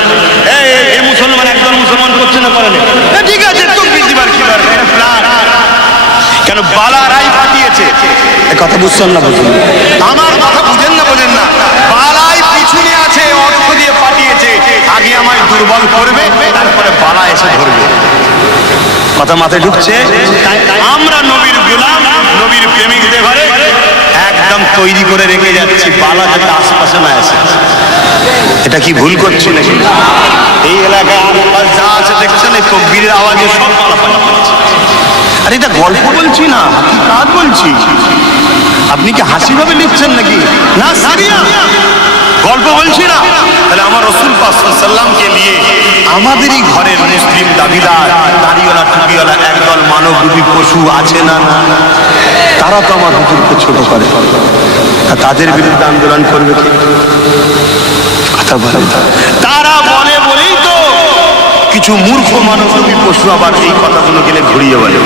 এই মুসলমান একদল মুসলমান করছে না করে না? ঠিক আছে তকবীর দিবার কি দরকার, এটা প্ল্যান। কেন বালারাই পাঠিয়েছে, এই কথা বুঝছেন না? বুঝুন আমার কথা, বুঝেন না বোঝেন না? বালাই পিছনে আছে, অর্থ দিয়ে পাঠিয়েছে। আগে আমায় দুর্বল করবে, তারপরে বালা এসে ধরবে। কথা মাথায় ঢুকছে? আমরা নবীর গোলাম, নবীর প্রেমিকদের ঘরে একদম তৈরি করে রেখে যাচ্ছি, বালা যাতে আশপাশে না আসে। এটা কি ভুল করছি নাকি? এই এলাকায় আশপাশ যা আছে দেখছেন, এই তকবীরের আওয়াজে সব বালা পাচ্ছে। আর এটা গল্প বলছি না, হাকিকাত বলছি। আপনি কি হাসি ভাবে লিখছেন নাকি? না, সিরিয়াস গল্প বলছি না। তাহলে আমার রাসূল পাক সাল্লাল্লাহু আলাইহি ওয়াসাল্লামকে নিয়ে আমাদেরই ঘরের মুসলিম দাবিদার, দাড়িওয়ালা টুপিওয়ালা একদল মানবরূপী পশু আছে না? তারা তো আমার হুজুরকে ছোট করে, তাদের বিরুদ্ধে আন্দোলন করবে কি? কথা বলেন। তারা বলে বলেই তো কিছু মূর্খ মানবরূপী পশু আবার এই কথাগুলো গেলে ঘুরিয়ে বলে।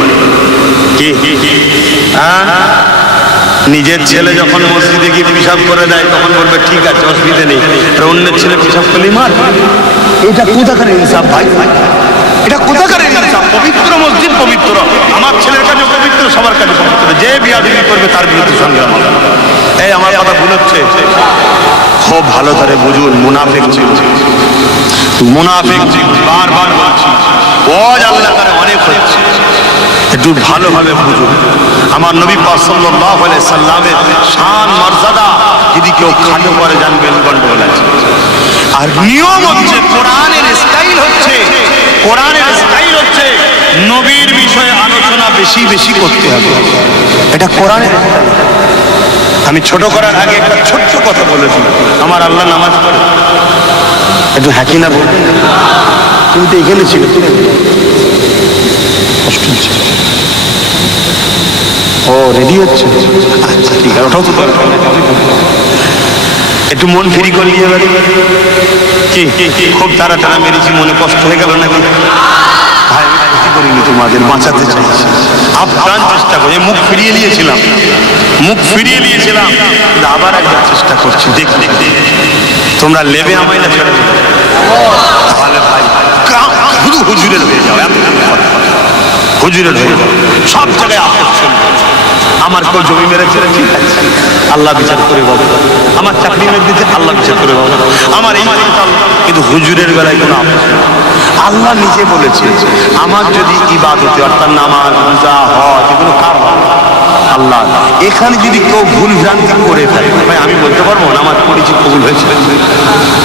কি নিজের ছেলে যখন মসজিদে গিয়ে পিশাব করে দেয় তখন বলবে ঠিক আছে, অসুবিধা নেই, আর অন্যের ছেলে পিশাব করলেই মার। এটা কোথাকার ইনসাফ ভাই? এটা কোথাকার ইনসাফ? পবিত্র মসজিদ পবিত্র, আমার ছেলের কাছে পবিত্র, সবার কাছে পবিত্র। যে বিয়াদবি করবে তার বিরুদ্ধে সংগ্রাম হবে। এই আমার কথা ভুল হচ্ছে? খুব ভালো করে বুঝুন, মুনাফিক ছিল, মুনাফিক ছিল, বারবার বলছি, ওয়াজ আল্লাহ করে অনেক হচ্ছে, একটু ভালোভাবে বুঝুন। আমার নবী পাক সাল্লাল্লাহু আলাইহি সাল্লামের শান মর্যাদা যদি কেউ খাটো করে জানবেন গন্ডগোল আছে। আর নিয়ম হচ্ছে, কোরআনের স্টাইল হচ্ছে, কোরআনের স্টাইল হচ্ছে নবীর বিষয়ে আলোচনা বেশি বেশি করতে হবে। এটা কোরআনের। আমি ছোট করার আগে একটা ছোট্ট কথা বলেছি। আমার আল্লাহ নামাজ পড়ে, একটু হ্যাকি না বল, তুমি তো এখানে ছিল, কষ্ট হচ্ছে। ও রেডি হচ্ছে, আচ্ছা ঠিক আছে, ওটাও তো দরকার। একটু মন ফ্রি করে নিয়ে যাবে কি? খুব তাড়াতাড়ি মেরেছি, মনে কষ্ট হয়ে গেল নাকি? ভাই আমি ক্ষতি করিনি, তোমাদের বাঁচাতে চাইছি, আপ্রাণ চেষ্টা করি। মুখ ফিরিয়ে নিয়েছিলাম, মুখ ফিরিয়ে নিয়েছিলাম, আবার একবার চেষ্টা করছি। দেখতে তোমরা লেবে আমায় না ছেড়ে দেবে? তাহলে ভাই শুধু হুজুরের হয়ে যাও, হুজুরের হয়ে যাও, সব জায়গায় আকর্ষণ। আমার কেউ জমি মেরেছে, ঠিক আছে, আল্লাহ বিচার করে পাবো। আমার চাকরি মেরে দিতে, আল্লাহ বিচার করে পাবো। আমার এই কিন্তু হুজুরের বেলায় কোনো আল্লাহ নিজে বলেছে, আমার যদি ইবাদতে অর্থাৎ নামাজ রোজা হজ এগুলো কার হয়? আল্লাহ। এখানে যদি কেউ ভুল ভ্রান্তি করে থাকে, ভাই আমি বলতে পারবো নামাজ পড়েছি, কবুল হয়েছে,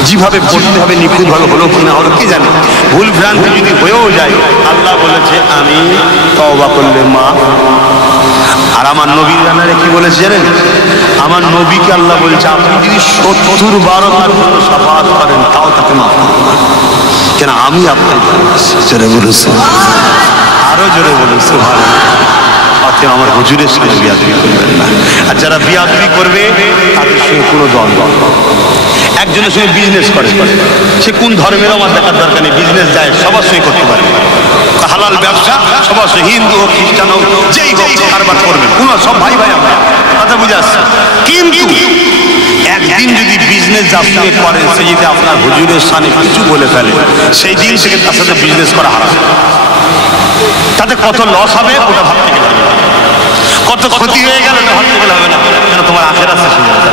যেভাবে পড়তে হবে নিখুঁতভাবে হলো কি না হলো কি জানে। ভুল ভ্রান্তি যদি হয়েও যায়, আল্লাহ বলেছে আমি তওবা করলে মাফ। আর আমার নবী জানারে কি বলেছে জানেন? আমার নবীকে আল্লাহ বলছে আপনি যদি ৭০ বার তার জন্য শাফাআত করেন তাও তাকে মাফ করবেন, কেন আমি আপনার জোরে বলেছি, আরো জোরে বলেছি ভালো। অতএব আমার হুজুরের সঙ্গে বিয়াদবি করবেন না। আর যারা বিয়াদবি করবে তাদের সঙ্গে কোনো দল। একজনের সঙ্গে বিজনেস করে, সে কোন ধর্মের আমার দেখার দরকার নেই, বিজনেস যায় সবার সঙ্গে করতে পারে, হালাল ব্যবসা সবার সঙ্গে, হিন্দু হোক খ্রিস্টান হোক যেই হোক কারবার করবেন, কোনো সব ভাই ভাই আমরা কথা বুঝে আসছে। কিন্তু একদিন যদি বিজনেস যার সঙ্গে করে সে যদি আপনার হুজুরের সামনে কিছু বলে ফেলে, সেই দিন থেকে তার সাথে বিজনেস করা হারাম। তাতে কত লস হবে ওটা ভাবতে গেলে, কত ক্ষতি হয়ে গেল ওটা ভাবতে গেলে হবে না, কেন তোমার আখেরাত শেষ হয়ে যাবে।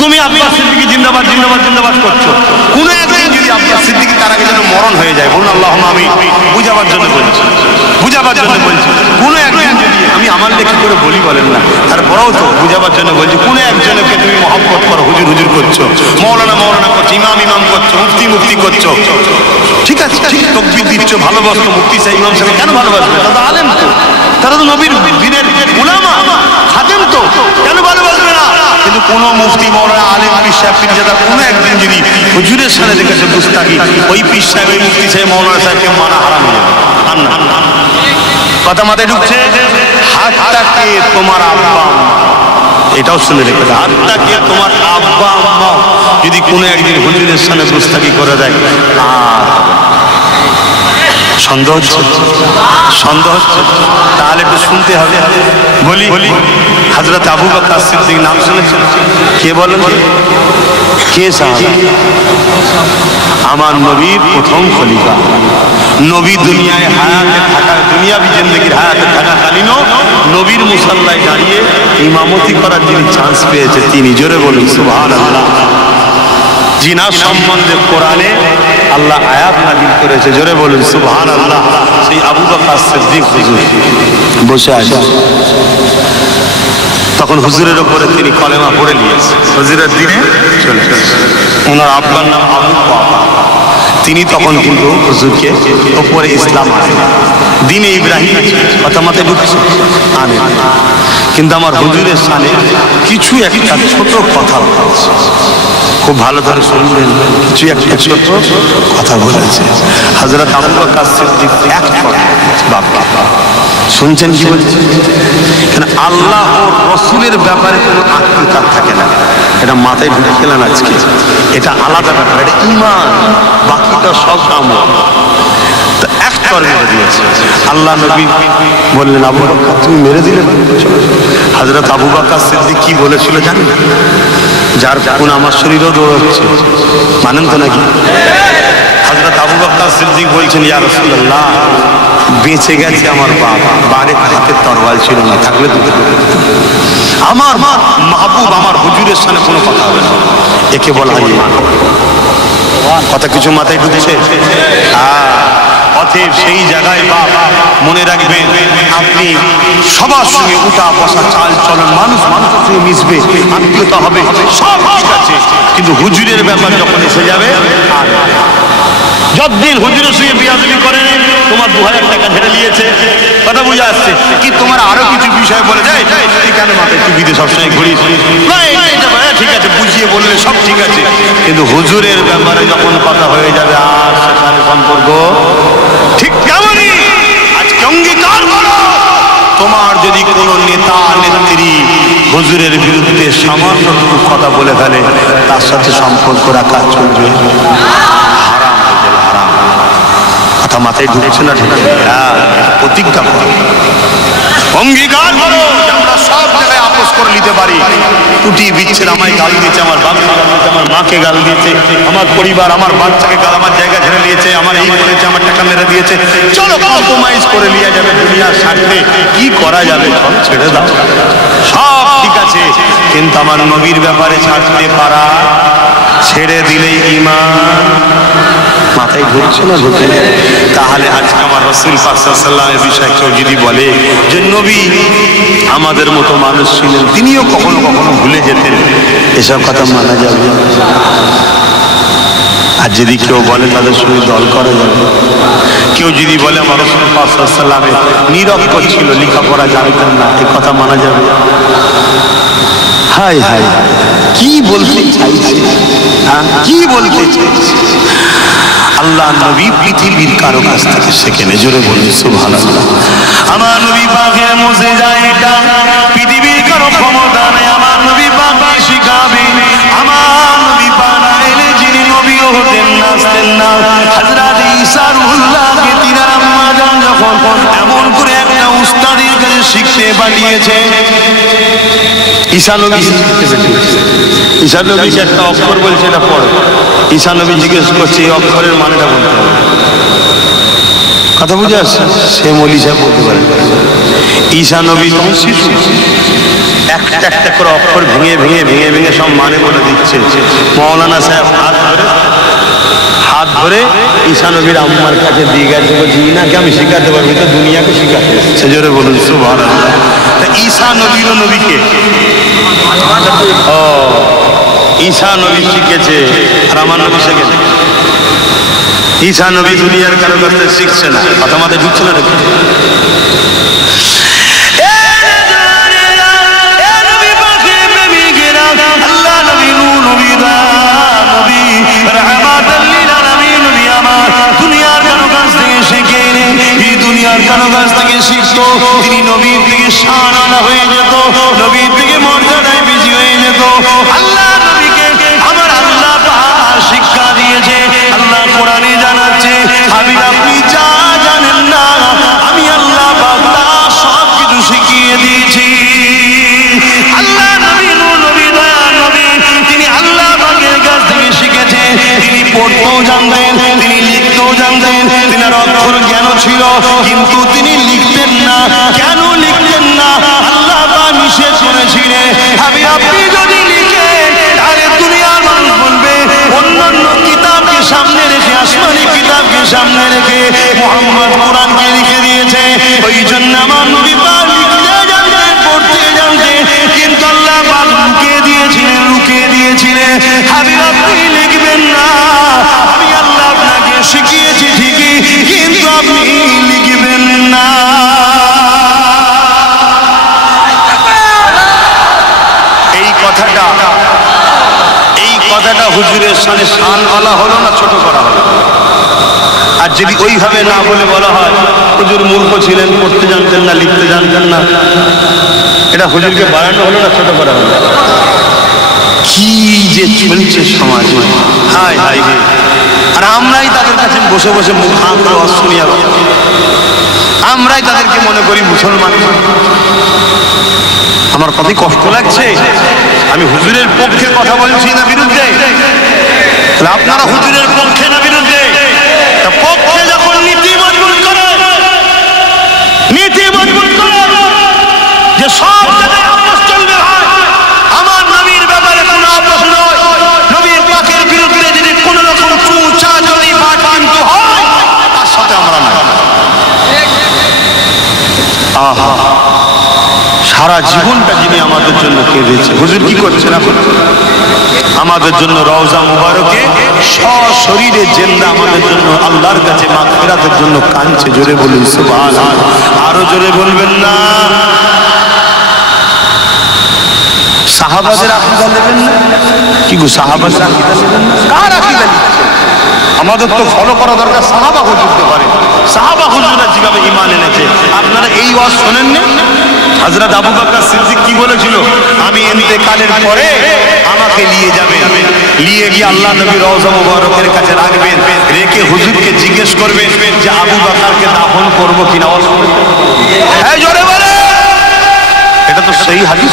তুমি আব্বাস সিদ্দিকী জিন্দাবাদ জিন্দাবাদ জিন্দাবাদ করছো, কোন একদিন যদি আব্বাস সিদ্দিকী তার আগে যেন মরণ হয়ে যায়, বলুন আল্লাহুম্মা আমিন, বুঝাবার জন্য বলছি, বুঝাবার জন্য বলছি। কোন একদিন যদি আমি আমার লেখা করে বলি বলেন না, তারপরেও তো বুঝাবার জন্য বলছি, কোন একজনকে তুমি মহব্বত করো, হুজুর হুজুর করছো, মৌলানা মৌলানা করছো, ইমাম ইমাম করছো, মুফতি মুফতি করছো, ঠিক আছে, ঠিক তাকবীর দিচ্ছ, ভালোবাসতো মুফতি সাহেব ইমাম সাহেব, কেন ভালোবাসবে? তারা তো আলেম, তো তারা তো নবীর দিনের উলামা খাদেম, তো কেন ভালোবাসবে না? কিন্তু কোন মুফতি মৌলানা আলেম পীর সাহেব পীরজাদা কোন একদিন যদি হুজুরের সামনে দেখেছে গুস্তাখি, ওই পীর সাহেব ওই মুফতি সাহেব মৌলানা সাহেবকে মানা হারাম হয়ে যাবে। কথা মাথায় ঢুকছে? হাতটাকে তোমার আব্বা আম্মা, এটাও শুনে রেখে দাও, হাতটাকে তোমার আব্বা আম্মা যদি কোনো একদিন হুজুরের সামনে গুস্তাখি করে দেয়, আর সন্দেহ হচ্ছে, সন্দেহ হচ্ছে, তাহলে একটু শুনতে হবে। বলি হযরত আবু বকর সিদ্দিক নাম শুনেছেন? কে বলেন? কে সাহাবা? আমার নবীর প্রথম খলিফা। নবী দুনিয়ায় হায়াতে থাকা, দুনিয়াবি জিন্দেগির হায়াতে থাকাকালীনও নবীর মুসাল্লায় দাঁড়িয়ে ইমামতি করার যিনি চান্স পেয়েছে তিনি, জোরে বলুন সুবহানাল্লাহ। জিনার সম্বন্ধে কোরআনে আল্লাহ আয়াত নাযিল করেছে, জোরে বলুন সুবহানাল্লাহ। সেই আবু বকর সিদ্দিক হুজুর বসে আছে, তখন হুজুরের উপরে তিনি কলেমা পড়ে নিয়েছে, হুজুরের দিনে চলে গেছে। ওনার আব্বার নাম আবু বাবা। তিনি তখন কিন্তু হুজুরকে উপরে ইসলাম আনেন, দিনে ইব্রাহিম কথা মাথায় ঢুকছে আনেন, কিন্তু আমার হুজুরের সামনে কিছু একটা ছোট কথা বলেছে, খুব ভালো করে শুনবেন। কিছু একটা ছোট কথা বলেছে হযরত আবু বকর সিদ্দিক এক বাবা শুনছেন কি বলছে? কেন আল্লাহ ও রসুলের ব্যাপারে কোনো আত্মীয়তা থাকে না, এটা মাথায় ঢুকে গেলেন আজকে। এটা আলাদা ব্যাপার, এটা ঈমান, বাকিটা সব আমল। এক তরফ মেরে দিয়েছে আল্লাহ নবী বললেন, আবু বকর তুমি মেরে দিলে। হযরত আবু বকর সিদ্দিক কি বলেছিল জানেন? যার কোন আমার শরীরেও দৌড়চ্ছে, মানেন তো নাকি? হযরত আবু বকর সিদ্দিক বলছেন, ইয়া রাসূলুল্লাহ বেঁচে গেছে আমার বাবা, বাড়ির হাতে তরোয়াল ছিল না, থাকলে তো আমার মাহবুব আমার হুজুরের সামনে কোনো কথা হবে না, একে বলা হয় ঈমান। কথা কিছু মাথায় ঢুকছে? অতএব সেই জায়গায় বাপ মনে রাখবেন, আপনি সবার সঙ্গে উঠা বসা চাল চলন, মানুষ মানুষের সঙ্গে মিশবে, আত্মীয়তা হবে, সব ঠিক আছে, কিন্তু হুজুরের ব্যাপার যখন এসে যাবে, আর যতদিন হুজুরের সঙ্গে বিয়াদবি করেন তোমার 2000 টাকা ঝেড়ে নিয়েছে, কথা বুঝে আসছে কি? তোমার আরো কিছু বিষয় বলে যায়, তুই কেন মাথায় টুপিতে সবসময় ঘুরিস, ঠিক আছে বুঝিয়ে বললে সব ঠিক আছে, কিন্তু হুজুরের ব্যাপারে যখন কথা হয়ে যাবে আর সেখানে সম্পর্ক ঠিক কেমনই। আজকে অঙ্গীকার করো, তোমার যদি কোনো নেতা নেত্রী হুজুরের বিরুদ্ধে সামান্যটুকু কথা বলে ফেলে, তার সাথে সম্পর্ক রাখা চলবে হারাম হয়ে যাবে, হারাম। কথা মাথায় ঢুকছে না? প্রতিজ্ঞা করো, অঙ্গীকার করো, আমরা সব জায়গায় আপোষ করে নিতে পারি। টুটি বিচ্ছেদ, আমায় গাল দিয়েছে, আমার বাপকে গাল দিয়েছে, আমার মাকে গাল দিয়েছে, আমার পরিবার আমার বাচ্চাকে গাল, আমার জায়গা ছেড়ে নিয়েছে, আমার এই করেছে, আমার টাকা মেরে দিয়েছে, চলো কম্প্রোমাইজ করে নিয়ে যাবে দুনিয়ার স্বার্থে, কি করা যাবে চল ছেড়ে দাও, সব ঠিক আছে, কিন্তু আমার নবীর ব্যাপারে ছাড়তে পারা, ছেড়ে দিলেই ঈমান। মাথায় ঢুকছে না? ঢুকে না? তাহলে আজকে আমার রাসূল পাক সাল্লাল্লাহু আলাইহি ওয়াসাল্লামের বিষয়ে কেউ যদি বলে যে নবী আমাদের মতো মানুষ ছিলেন, তিনিও কখনো কখনো ভুলে যেতেন, এসব কথা মানা যাবে? আর যদি কেউ বলে তাদের সঙ্গে দল করা যাবে? কেউ যদি বলে আমার রাসূল পাক সাল্লাল্লাহু আলাইহি ওয়াসাল্লামের নিরক্ষর ছিল, লেখাপড়া জানতেন না, এই কথা মানা যাবে? হায় হায়, কি বলতে চাইছে, কি বলতে চাইছে? আল্লাহ নবী পৃথিবীর কারো কাছ থেকে শেখেন, জোরে বলুন সুবহানাল্লাহ। আমার নবী পাকের মুজিজা এটা, পৃথিবীর কারো ক্ষমতা নেই আমার নবী পাক শিখাবে। আমার নবী পাক এলে যিনি নবীও হতেন না, আসতেন না, হযরত ঈসা রুহুল্লাহকে তিনার আম্মা জান যখন এমন করে একটা উস্তাদের কাছে শিখতে পাঠিয়েছে, ঈসা নবী ঈসা নবীকে একটা অক্ষর বলছে এটা পড়ো, ঈসা নবী জিজ্ঞেস করছে এই অক্ষরের মানেটা বলতে হবে, কথা বুঝে আসছে? সে মলি সাহেব বলতে পারে। ঈসা নবী তখন শিশু, একটা একটা করে অক্ষর ভেঙে ভেঙে ভেঙে ভেঙে সব মানে বলে দিচ্ছে। মৌলানা সাহেব হাত ধরে ঈসা নবীর আম্মার কাছে দিয়ে গেছে, বলছি ইনাকে আমি শিখাতে পারবি তো, দুনিয়াকে শিখাতে, সেজোরে বলুন সুবহানাল্লাহ। তা ঈসা নবীর নবীকে ও ঈসা নবী শিখেছে আর আমার নবী শেখেছে। ঈসা নবী দুনিয়ার কারো কাছ থেকে শিখছে না, কথা মাথায় ঢুকছে না? দেখুন কারো কাছ থেকে শিখতো, তিনি নবীর থেকে শান আলা হয়ে যেত, নবীর থেকে মর্যাদায় বেশি হয়ে যেত। আল্লাহ নবীকে আমার আল্লাহ পাক শিক্ষা দিয়েছে। আল্লাহ কোরআনে জানাচ্ছে, হাবিব আপনি যা যা ছিল, কিন্তু তিনি লিখতেন না। কেন লিখতেন না? আল্লাহ পাক নিষেধ করেছিলেন। আপনি যদি লিখেন তাহলে দুনিয়ার মানুষ বলবে অন্যান্য কিতাবকে সামনে রেখে, আসমানি কিতাবকে সামনে রেখে মুহাম্মদ কোরআনকে লিখে দিয়েছে। ওই জন্য আমার নবী পাক লিখতে জানতেন, পড়তে জানতেন, কিন্তু আল্লাহ পাক লুকিয়ে দিয়েছিলেন। হাবিব আপনি লিখবেন না, আমি আল্লাহ আপনাকে শিখিয়েছি ঠিকই, কিন্তু আপনি লিখবেন না। এই কথাটা হুজুরের সামনে শান বলা হলো না, ছোট করা হলো। আর যদি ওইভাবে না বলে বলা হয় হুজুর মূর্খ ছিলেন, পড়তে জানতেন না, লিখতে জানতেন না, এটা হুজুরকে বাড়ানো হলো না, ছোট করা হলো। কি যে চলছে সমাজে, হায় হায়। আর আমরাই তাদের কাছে বসে বসে মুখ হাঁ করে অশুনিয়া, আমরাই তাদেরকে মনে করি মুসলমান। আমার কতই কষ্ট লাগছে। আমি হুজুরের পক্ষে কথা বলছি না বিরুদ্ধে? আপনারা হুজুরের পক্ষে না বিরুদ্ধে? পক্ষে যখন নীতি মজবুত করে, নীতি মজবুত করে যে সব জায়গায় আপোষ চলবে, ভাই আমার নবীর ব্যাপারে কোনো আপোষ নয়। নবীর পাকের বিরুদ্ধে যদি কোনো রকম চুচা যদি বাটপান্ত হয়, তার সাথে আমরা না। আহা, সারা জীবনটা যিনি আমাদের জন্য কেঁদেছে, হুজুর কি করছেন এখন? আমাদের জন্য রওজা মুবারকে সশরীরে জিন্দা আমাদের জন্য আল্লাহর কাছে মাগফিরাতের জন্য কাঁদছে। জোরে বলুন সুবহানাল্লাহ। আরো জোরে বলবেন না? সাহাবাদের আকীদা নেবেন না? কি গো, সাহাবাদের আকীদা নেবেন না? কার আকীদা নিচ্ছেন? আমাদের তো ফলো করা দরকার সাহাবা হুজুরকে পারে। সাহাবা হুজুররা যেভাবে ঈমান এনেছে, আপনারা এই ওয়াজ শোনেন না? হযরত আবু বকর সিদ্দিক কি বলেছিল? আমি ইন্তেকালের পরে আমাকে নিয়ে যাবেন, নিয়ে গিয়ে আল্লাহ নবী রওজা মুবারকের কাছে রাখবেন, রেখে হুজুরকে জিজ্ঞেস করবেন যে আবু বকরকে দাফন করব কিনা। এই জোরে বলে, এটা তো সেই হাদিস।